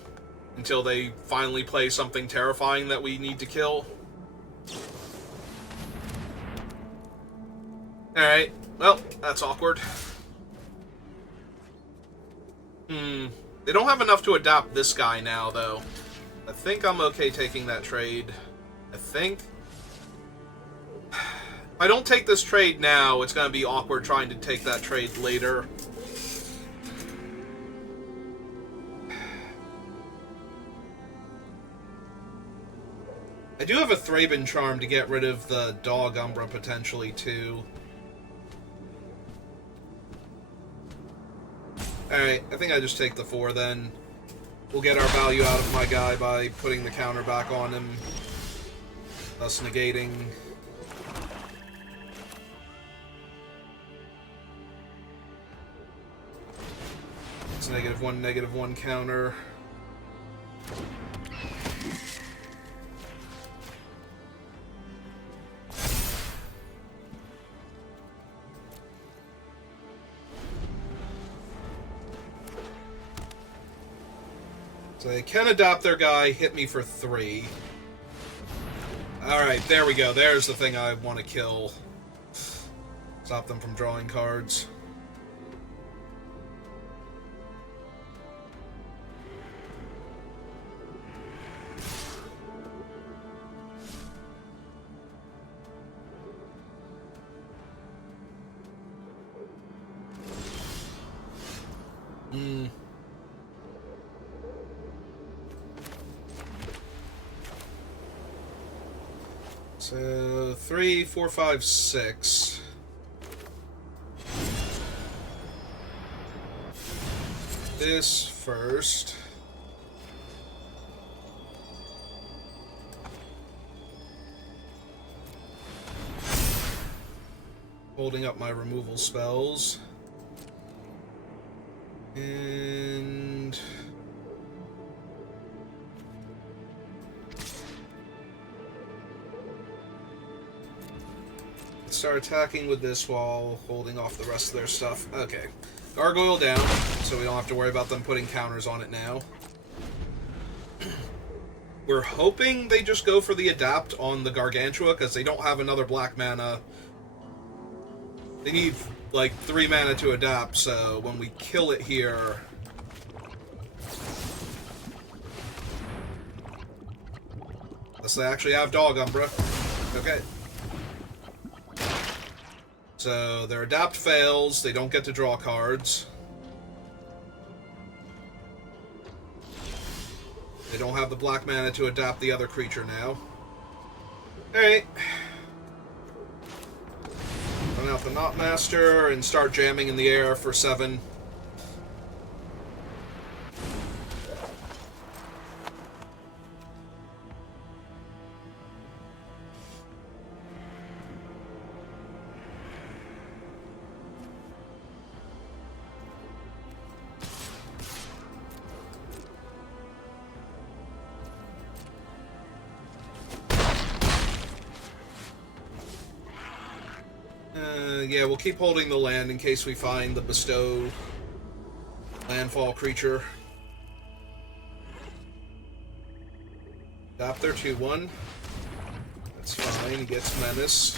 until they finally play something terrifying that we need to kill. Alright, well, that's awkward. They don't have enough to adopt this guy now, though. I think I'm okay taking that trade. I think. If I don't take this trade now, it's going to be awkward trying to take that trade later. I do have a Thraben Charm to get rid of the Dog Umbra, potentially, too. Alright, I think I just take the 4 then. We'll get our value out of my guy by putting the counter back on him, thus negating. It's -1 counter. So they can adopt their guy, hit me for 3. Alright, there we go. There's the thing I want to kill. Stop them from drawing cards. So 3, 4, 5, 6. This first. Holding up my removal spells. And start attacking with this while holding off the rest of their stuff. Okay. Gargoyle down, so we don't have to worry about them putting counters on it now. We're hoping they just go for the Adapt on the Gargantua, because they don't have another black mana. They need, like, 3 mana to Adapt, so when we kill it here... Unless they actually have Dog Umbra. Okay. So their Adapt fails, they don't get to draw cards. They don't have the black mana to adapt the other creature now. Alright. Run out the Knotmaster and start jamming in the air for 7. Yeah, we'll keep holding the land in case we find the Bestow landfall creature. Adopt their 2-1. That's fine, he gets Menace.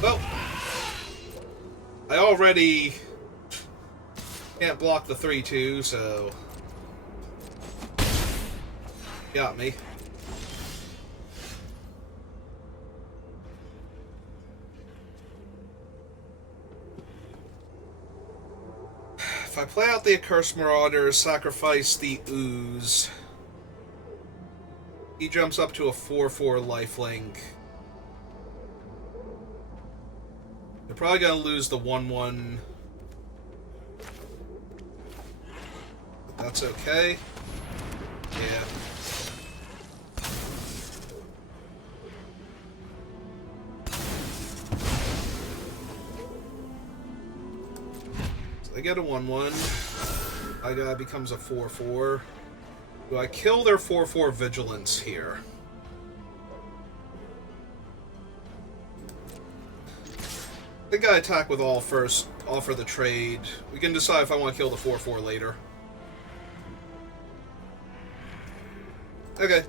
Well, I already can't block the 3-2, so... Got me. If I play out the Accursed Marauder, sacrifice the Ooze, he jumps up to a 4/4 lifelink. They're probably going to lose the 1/1. But that's okay. Yeah. I get a 1/1. My guy becomes a 4/4. Do I kill their 4/4 Vigilance here? I think I attack with all first, offer the trade. We can decide if I want to kill the 4/4 later. Okay.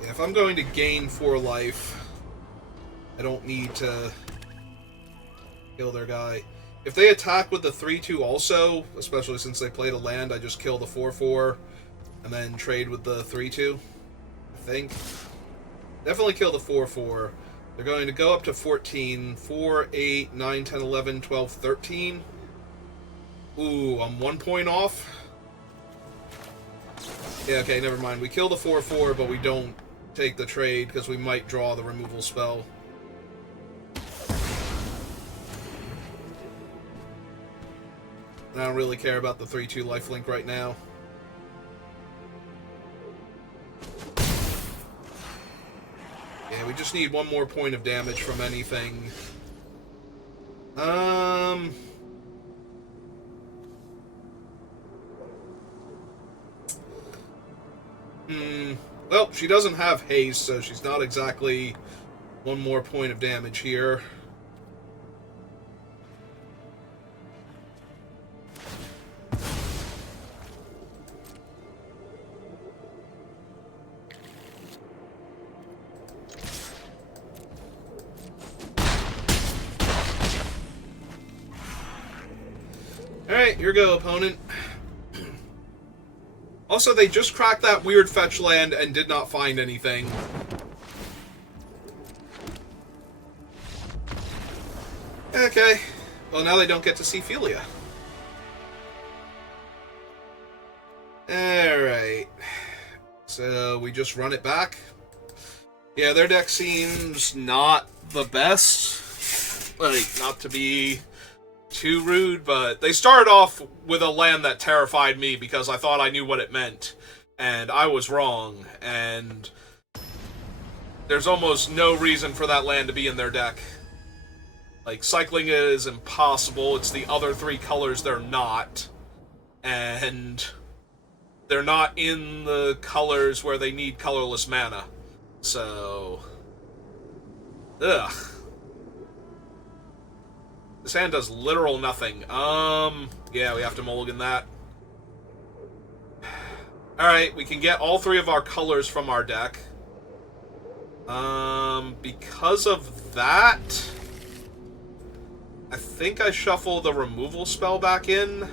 Yeah, if I'm going to gain 4 life, I don't need to kill their guy. If they attack with the 3/2 also, especially since they played a land, I just kill the 4/4 and then trade with the 3/2. I think. Definitely kill the 4/4. They're going to go up to 14. 4, 8, 9, 10, 11, 12, 13. Ooh, I'm 1 point off. Yeah, okay, never mind. We kill the 4/4, but we don't take the trade because we might draw the removal spell. And I don't really care about the 3/2 lifelink right now. Yeah, we just need 1 more point of damage from anything. Well, she doesn't have haste, so she's not exactly 1 more point of damage here. Alright, here you go, opponent. Also, they just cracked that weird fetch land and did not find anything. Okay. Well, now they don't get to see Philia. Alright. So, we just run it back. Yeah, their deck seems not the best. Like, not to be too rude, but they started off with a land that terrified me because I thought I knew what it meant, and I was wrong, and there's almost no reason for that land to be in their deck. Like, cycling it is impossible. It's the other 3 colors they're not, and they're not in the colors where they need colorless mana. So, ugh. This hand does literal nothing. Yeah, we have to mulligan that. Alright, we can get all 3 of our colors from our deck. Because of that, I think I shuffle the removal spell back in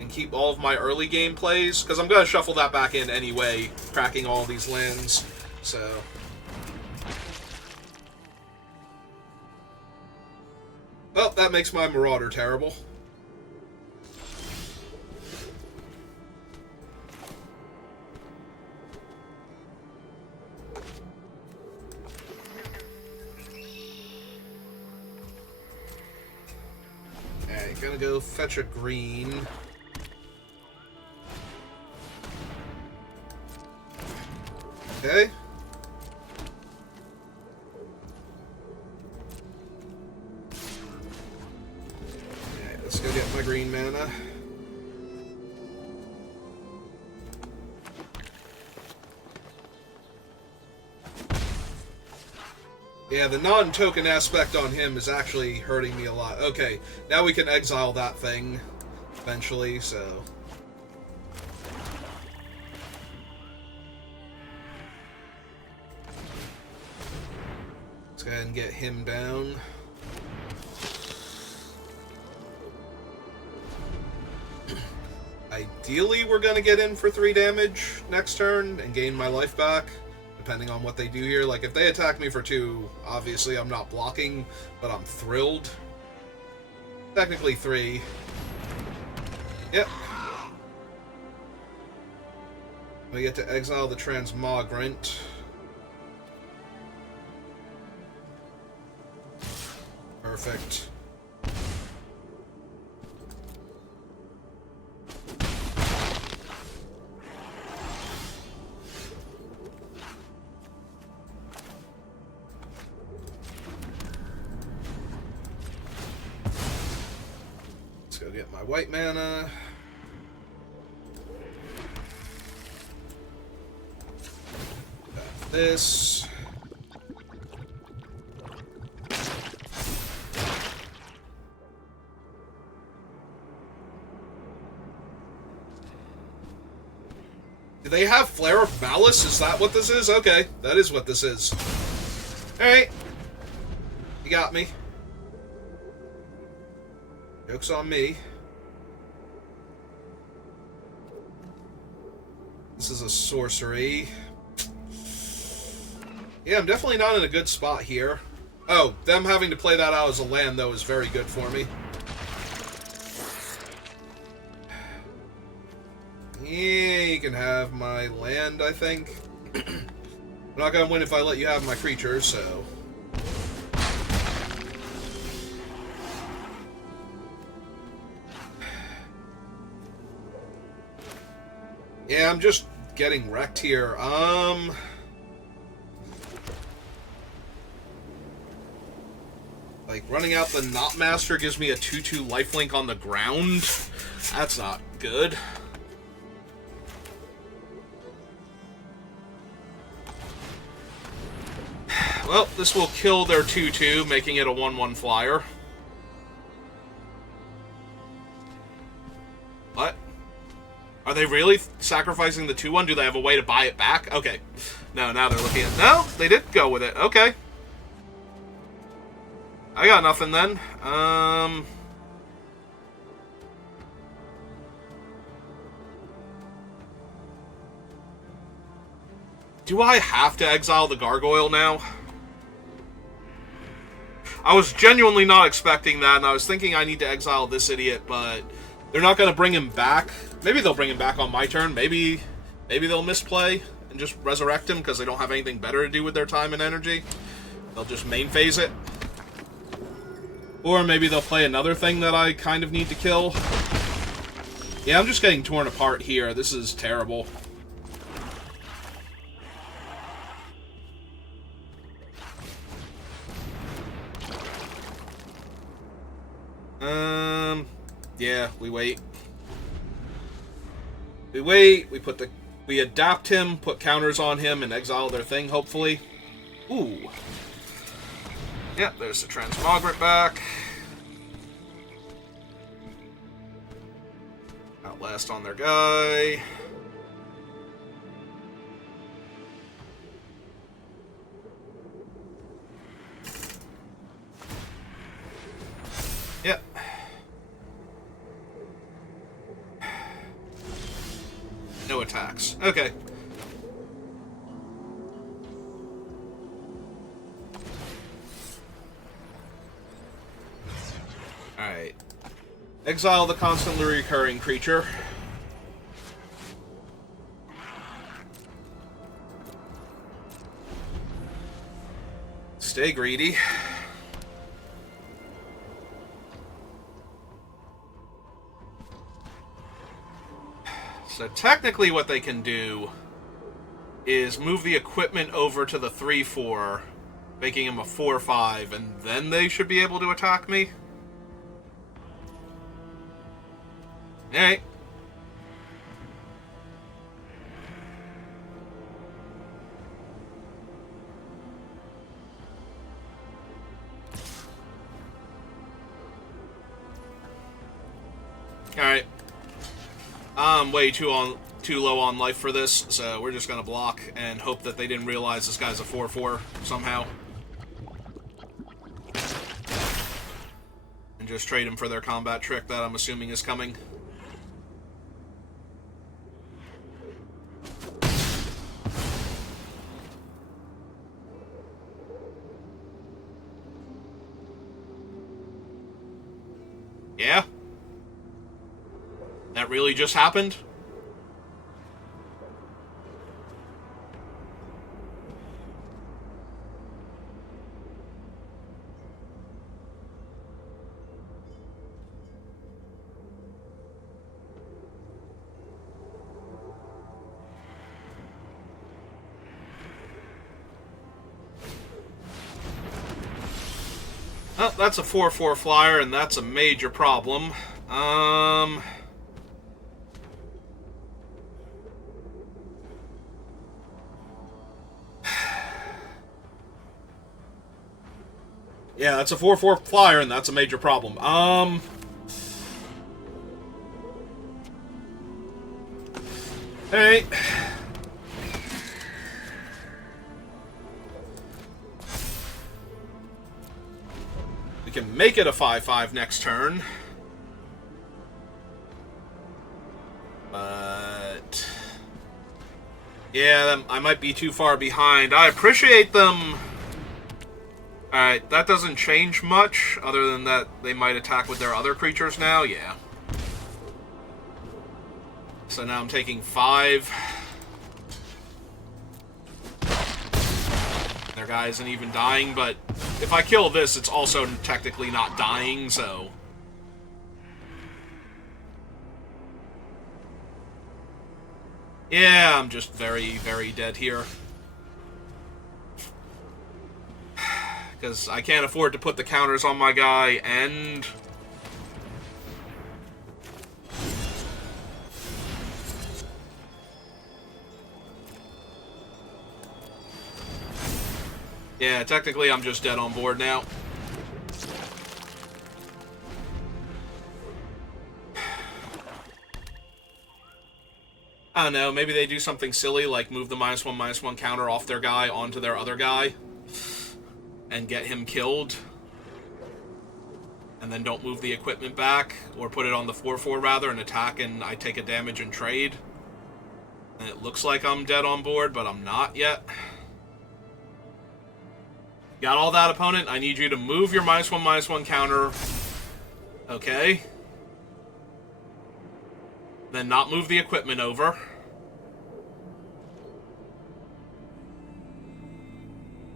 and keep all of my early game plays, because I'm going to shuffle that back in anyway, cracking all these lands, so... Well, that makes my Marauder terrible. Alright, gonna go fetch a green. Okay. Let's go get my green mana. Yeah, the non-token aspect on him is actually hurting me a lot. Okay, now we can exile that thing eventually, so... Let's go ahead and get him down. Ideally, we're going to get in for 3 damage next turn and gain my life back, depending on what they do here. Like, if they attack me for 2, obviously I'm not blocking, but I'm thrilled. Technically 3. Yep. We get to exile the Transmogrant. Perfect. Let's go get my white mana. this. Do they have Flare of Malice? Is that what this is? Okay, that is what this is. Alright. You got me. Joke's on me. This is a sorcery. Yeah, I'm definitely not in a good spot here. Oh, them having to play that out as a land, though, is very good for me. Yeah, you can have my land, I think. I'm not gonna win if I let you have my creatures, so... Yeah, I'm just getting wrecked here. Like, running out the Knotmaster gives me a 2/2 lifelink on the ground. That's not good. Well, this will kill their 2/2, making it a 1/1 flyer. What? Are they really sacrificing the 2/1? Do they have a way to buy it back? Okay. No, now they're looking at... No, they did go with it. Okay. I got nothing then. Do I have to exile the Gargoyle now? I was genuinely not expecting that, and I was thinking I need to exile this idiot, but they're not going to bring him back. Maybe they'll bring him back on my turn. Maybe they'll misplay and just resurrect him because they don't have anything better to do with their time and energy. They'll just main phase it. Or maybe they'll play another thing that I kind of need to kill. Yeah, I'm just getting torn apart here. This is terrible. Yeah, we wait. We wait, we adapt him, put counters on him, and exile their thing, hopefully. Ooh. Yeah, there's the Transmograte back. Outlast on their guy. Yep. No attacks. Okay. Alright. Exile the constantly recurring creature. Stay greedy. So technically what they can do is move the equipment over to the 3/4, making him a 4/5, and then they should be able to attack me. Alright. Alright. I'm way too low on life for this, so we're just gonna block and hope that they didn't realize this guy's a 4/4 somehow. And just trade him for their combat trick that I'm assuming is coming. Yeah? That really just happened? Oh, that's a 4/4 flyer, and that's a major problem. Yeah, that's a 4/4 flyer, and that's a major problem. Alright. We can make it a 5/5 next turn. But... yeah, I might be too far behind. I appreciate them. Alright, that doesn't change much, other than that they might attack with their other creatures now. Yeah. So now I'm taking 5. Their guy isn't even dying, but if I kill this, it's also technically not dying, so... yeah, I'm just very, very dead here. Because I can't afford to put the counters on my guy, and... yeah, technically I'm just dead on board now. I don't know, maybe they do something silly like move the -1/-1 counter off their guy onto their other guy and get him killed. And then don't move the equipment back, or put it on the 4/4 rather and attack, and I take a damage and trade. And it looks like I'm dead on board, but I'm not yet. Got all that, opponent? I need you to move your -1/-1 counter. Okay. Then not move the equipment over.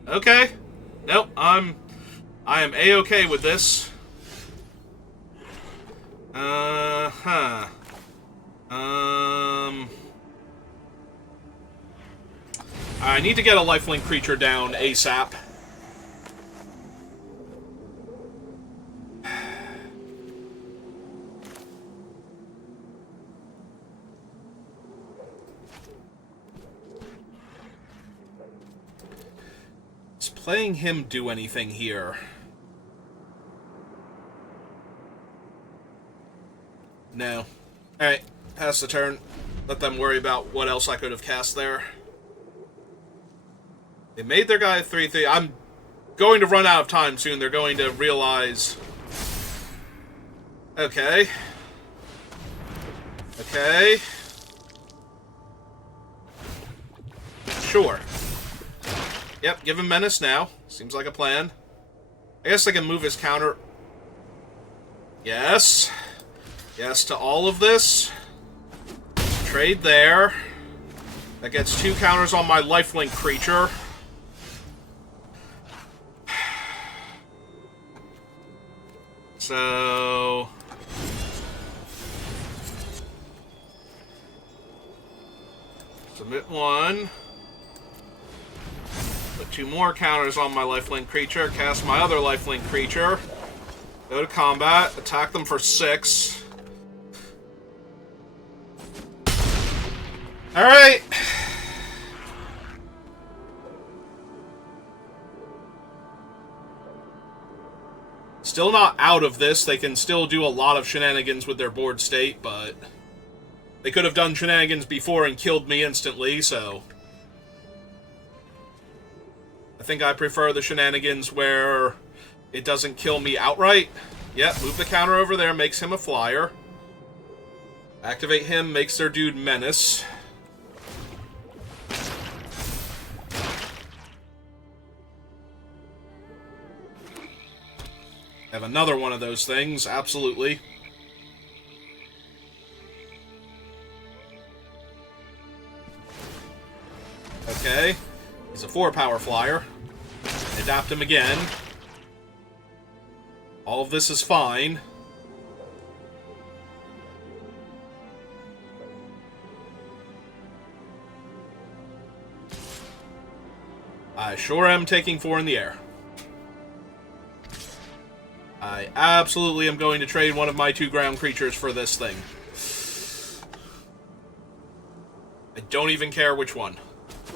Okay. Nope, I am A-okay with this. I need to get a lifelink creature down ASAP. Is playing him do anything here? No. Alright, pass the turn. Let them worry about what else I could have cast there. They made their guy 3/3. I'm going to run out of time soon. They're going to realize... okay. Okay. Sure. Yep, give him Menace now. Seems like a plan. I guess I can move his counter. Yes. Yes to all of this. Trade there. That gets 2 counters on my lifelink creature. So... submit 1. Put 2 more counters on my lifelink creature. Cast my other lifelink creature. Go to combat. Attack them for 6. Alright. Still not out of this. They can still do a lot of shenanigans with their board state, but... they could have done shenanigans before and killed me instantly, so... I think I prefer the shenanigans where it doesn't kill me outright. Yep, move the counter over there, makes him a flyer. Activate him, makes their dude Menace. Have another one of those things, absolutely. Okay. He's a 4-power flyer. Adapt him again. All of this is fine. I sure am taking 4 in the air. I absolutely am going to trade one of my 2 ground creatures for this thing. I don't even care which one.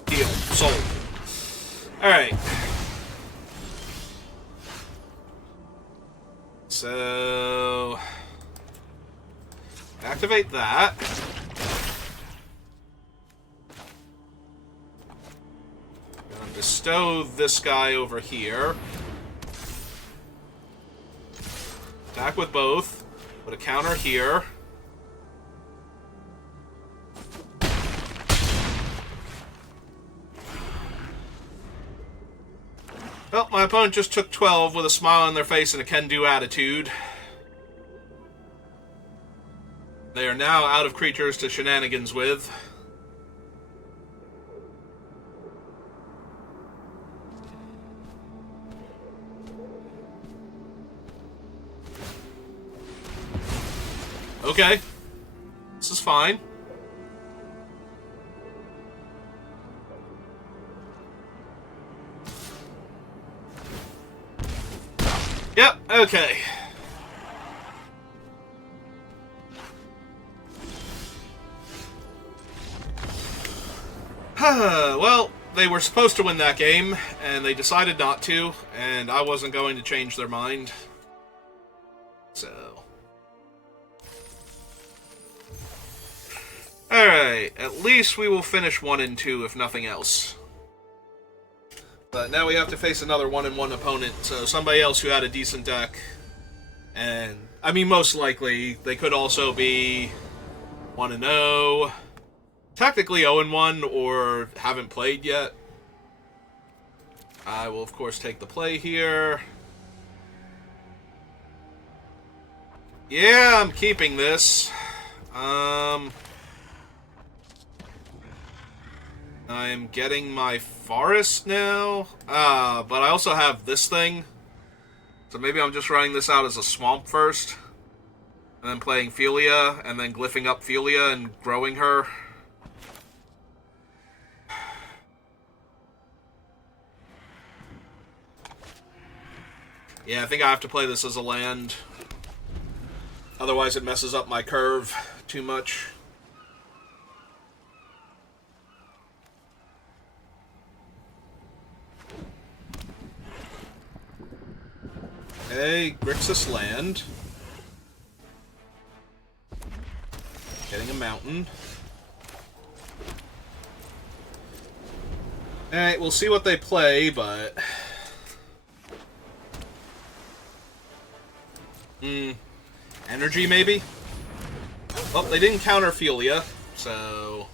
Deal. Sold. Alright. So... activate that. Gonna bestow this guy over here. Attack with both. Put a counter here. Well, my opponent just took 12 with a smile on their face and a can-do attitude. They are now out of creatures to shenanigans with. Okay. This is fine. Yep, okay. Well, they were supposed to win that game, and they decided not to, and I wasn't going to change their mind. So... alright, at least we will finish 1 and 2, if nothing else. But now we have to face another 1-1 opponent, so somebody else who had a decent deck. And, I mean, most likely, they could also be 1-0, technically 0-1, or haven't played yet. I will, of course, take the play here. Yeah, I'm keeping this. I'm getting my forest now. But I also have this thing. So maybe I'm just running this out as a swamp first. And then playing Philia, and then glyphing up Philia and growing her. Yeah, I think I have to play this as a land. Otherwise it messes up my curve too much. Okay, Grixis land. Getting a mountain. Alright, we'll see what they play, but... energy, maybe? Well, they didn't counter Philia, so...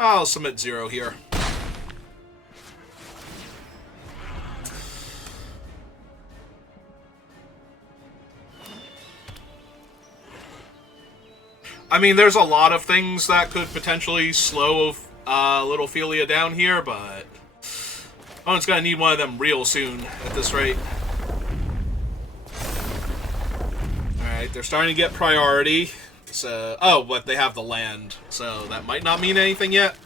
I'll submit 0 here. I mean, there's a lot of things that could potentially slow little Philia down here, but opponent's gonna need one of them real soon at this rate. Alright, they're starting to get priority. So, oh, but they have the land, so that might not mean anything yet.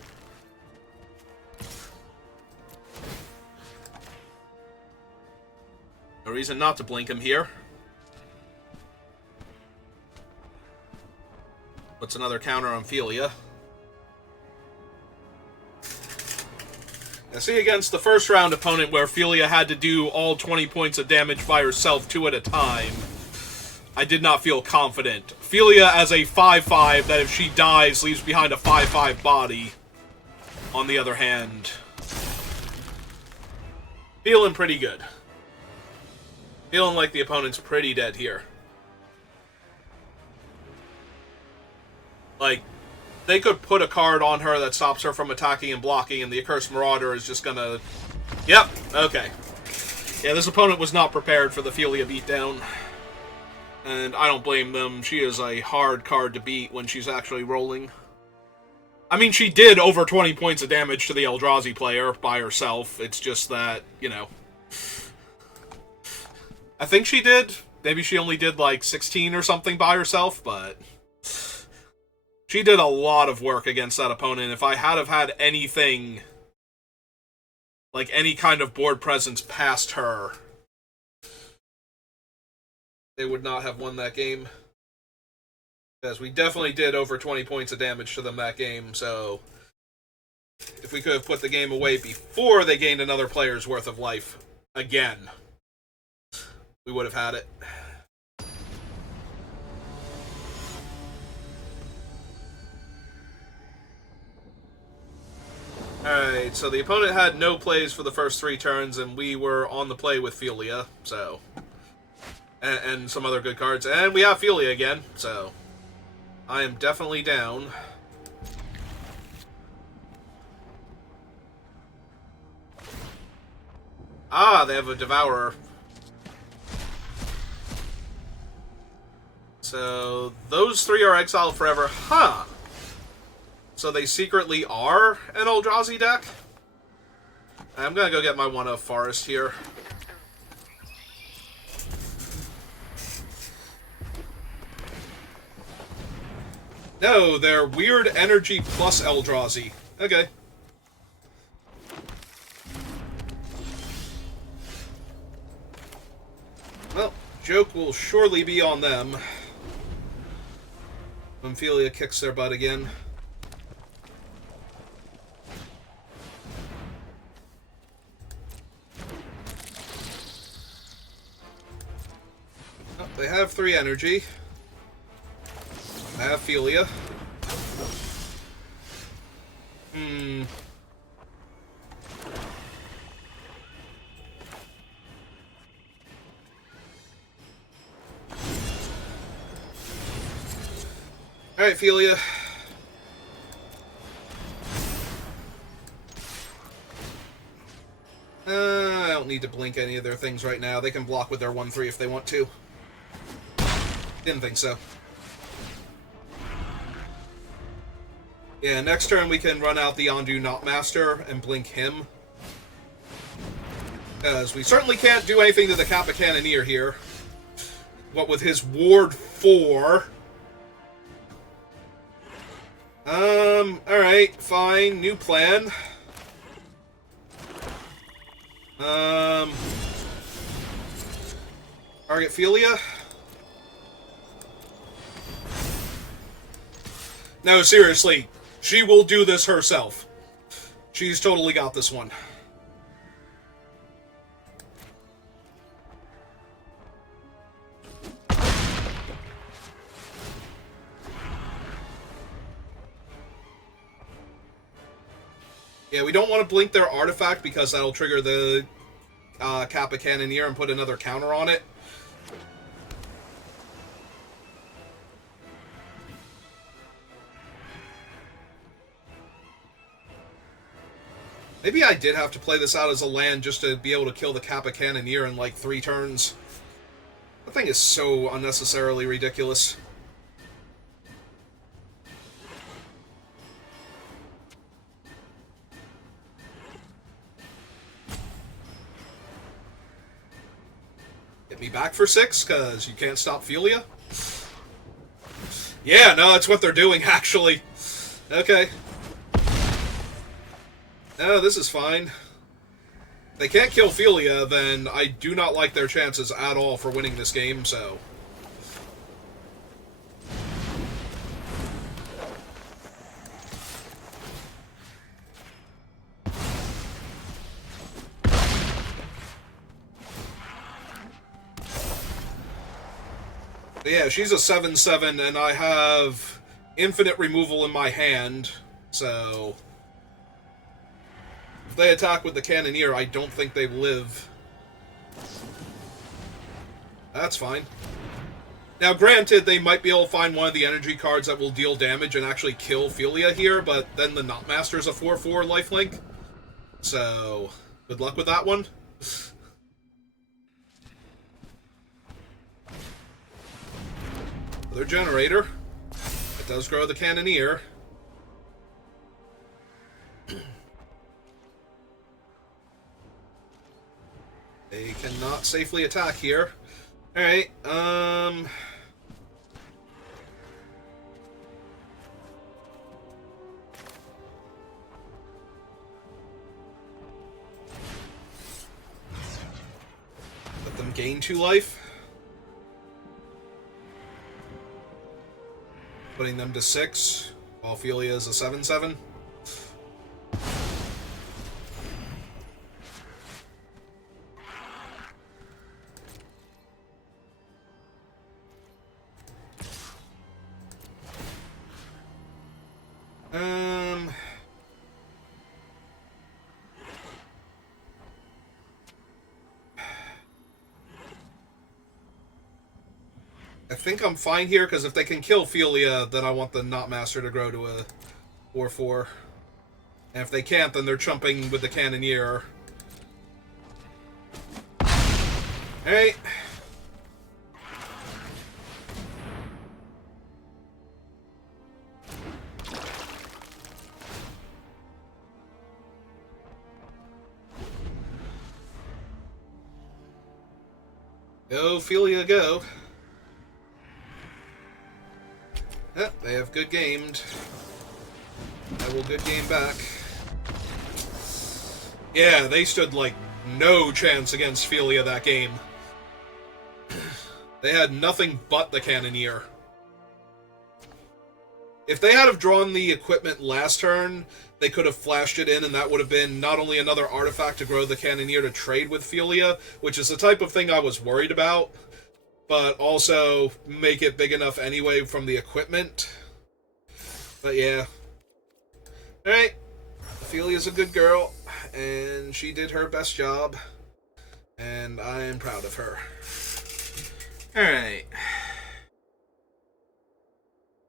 No reason not to blink him here. What's another counter on Philia? Now, see, against the first round opponent where Philia had to do all 20 points of damage by herself 2 at a time, I did not feel confident. Philia as a 5-5 that if she dies leaves behind a 5-5 body, on the other hand. Feeling pretty good. Feeling like the opponent's pretty dead here. Like, they could put a card on her that stops her from attacking and blocking, and the Accursed Marauder is just gonna... Yep, okay. Yeah, this opponent was not prepared for the Philia beatdown. And I don't blame them. She is a hard card to beat when she's actually rolling. I mean, she did over 20 points of damage to the Eldrazi player by herself. It's just that, you know... I think she did. Maybe she only did like 16 or something by herself, but... she did a lot of work against that opponent. If I had have had anything like any kind of board presence past her, they would not have won that game. Because we definitely did over 20 points of damage to them that game, so if we could have put the game away before they gained another player's worth of life again, we would have had it. Alright, so the opponent had no plays for the first 3 turns, and we were on the play with Philia, so... And some other good cards. And we have Philia again, so... I am definitely down. Ah, they have a Devourer. So, those 3 are exiled forever. Huh! So they secretly are an Eldrazi deck? I'm gonna go get my 1-of Forest here. No, they're Weird Energy plus Eldrazi. Okay. Well, joke will surely be on them when Philia kicks their butt again. Oh, they have 3 energy. I have Philia. Alright, Philia. I don't need to blink any of their things right now. They can block with their 1-3 if they want to. Didn't think so. Yeah, next turn we can run out the Ondu Knotmaster and blink him. Because we certainly can't do anything to the Kappa Cannoneer here. What with his Ward 4. Alright, fine. New plan. Target Philia. No, seriously. She will do this herself. She's totally got this one. Yeah, we don't want to blink their artifact because that'll trigger the Kappa Cannoneer and put another counter on it. Maybe I did have to play this out as a land just to be able to kill the Kappa Cannoneer in like 3 turns. That thing is so unnecessarily ridiculous. Get me back for 6, because you can't stop Philia? Yeah, no, that's what they're doing, actually. Okay. No, this is fine. If they can't kill Philia, then I do not like their chances at all for winning this game, so... But yeah, she's a 7/7, and I have infinite removal in my hand, so... If they attack with the Cannoneer, I don't think they live. That's fine. Now, granted, they might be able to find one of the energy cards that will deal damage and actually kill Philia here, but then the Knotmaster is a 4/4 lifelink. So, good luck with that one. Another generator. It does grow the Cannoneer. They cannot safely attack here. Alright, gain 2 life. Putting them to 6, while Ophelia is a 7/7. I think I'm fine here, because if they can kill Ophelia, then I want the Not Master to grow to a 4/4. And if they can't, then they're chumping with the Cannoneer. Alright. Go, Ophelia, go. Yep, they have good gamed. I will good game back. Yeah, they stood, like, no chance against Ophelia that game. They had nothing but the Cannoneer. If they had have drawn the equipment last turn, they could have flashed it in, and that would have been not only another artifact to grow the Cannoneer to trade with Ophelia, which is the type of thing I was worried about, but also make it big enough anyway from the equipment. But yeah. Alright. Ophelia's a good girl, and she did her best job, and I am proud of her. Alright.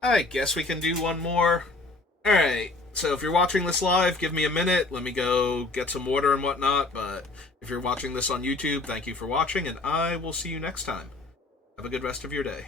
I guess we can do one more. Alright, so if you're watching this live, give me a minute. Let me go get some water and whatnot, but if you're watching this on YouTube, thank you for watching, and I will see you next time. Have a good rest of your day.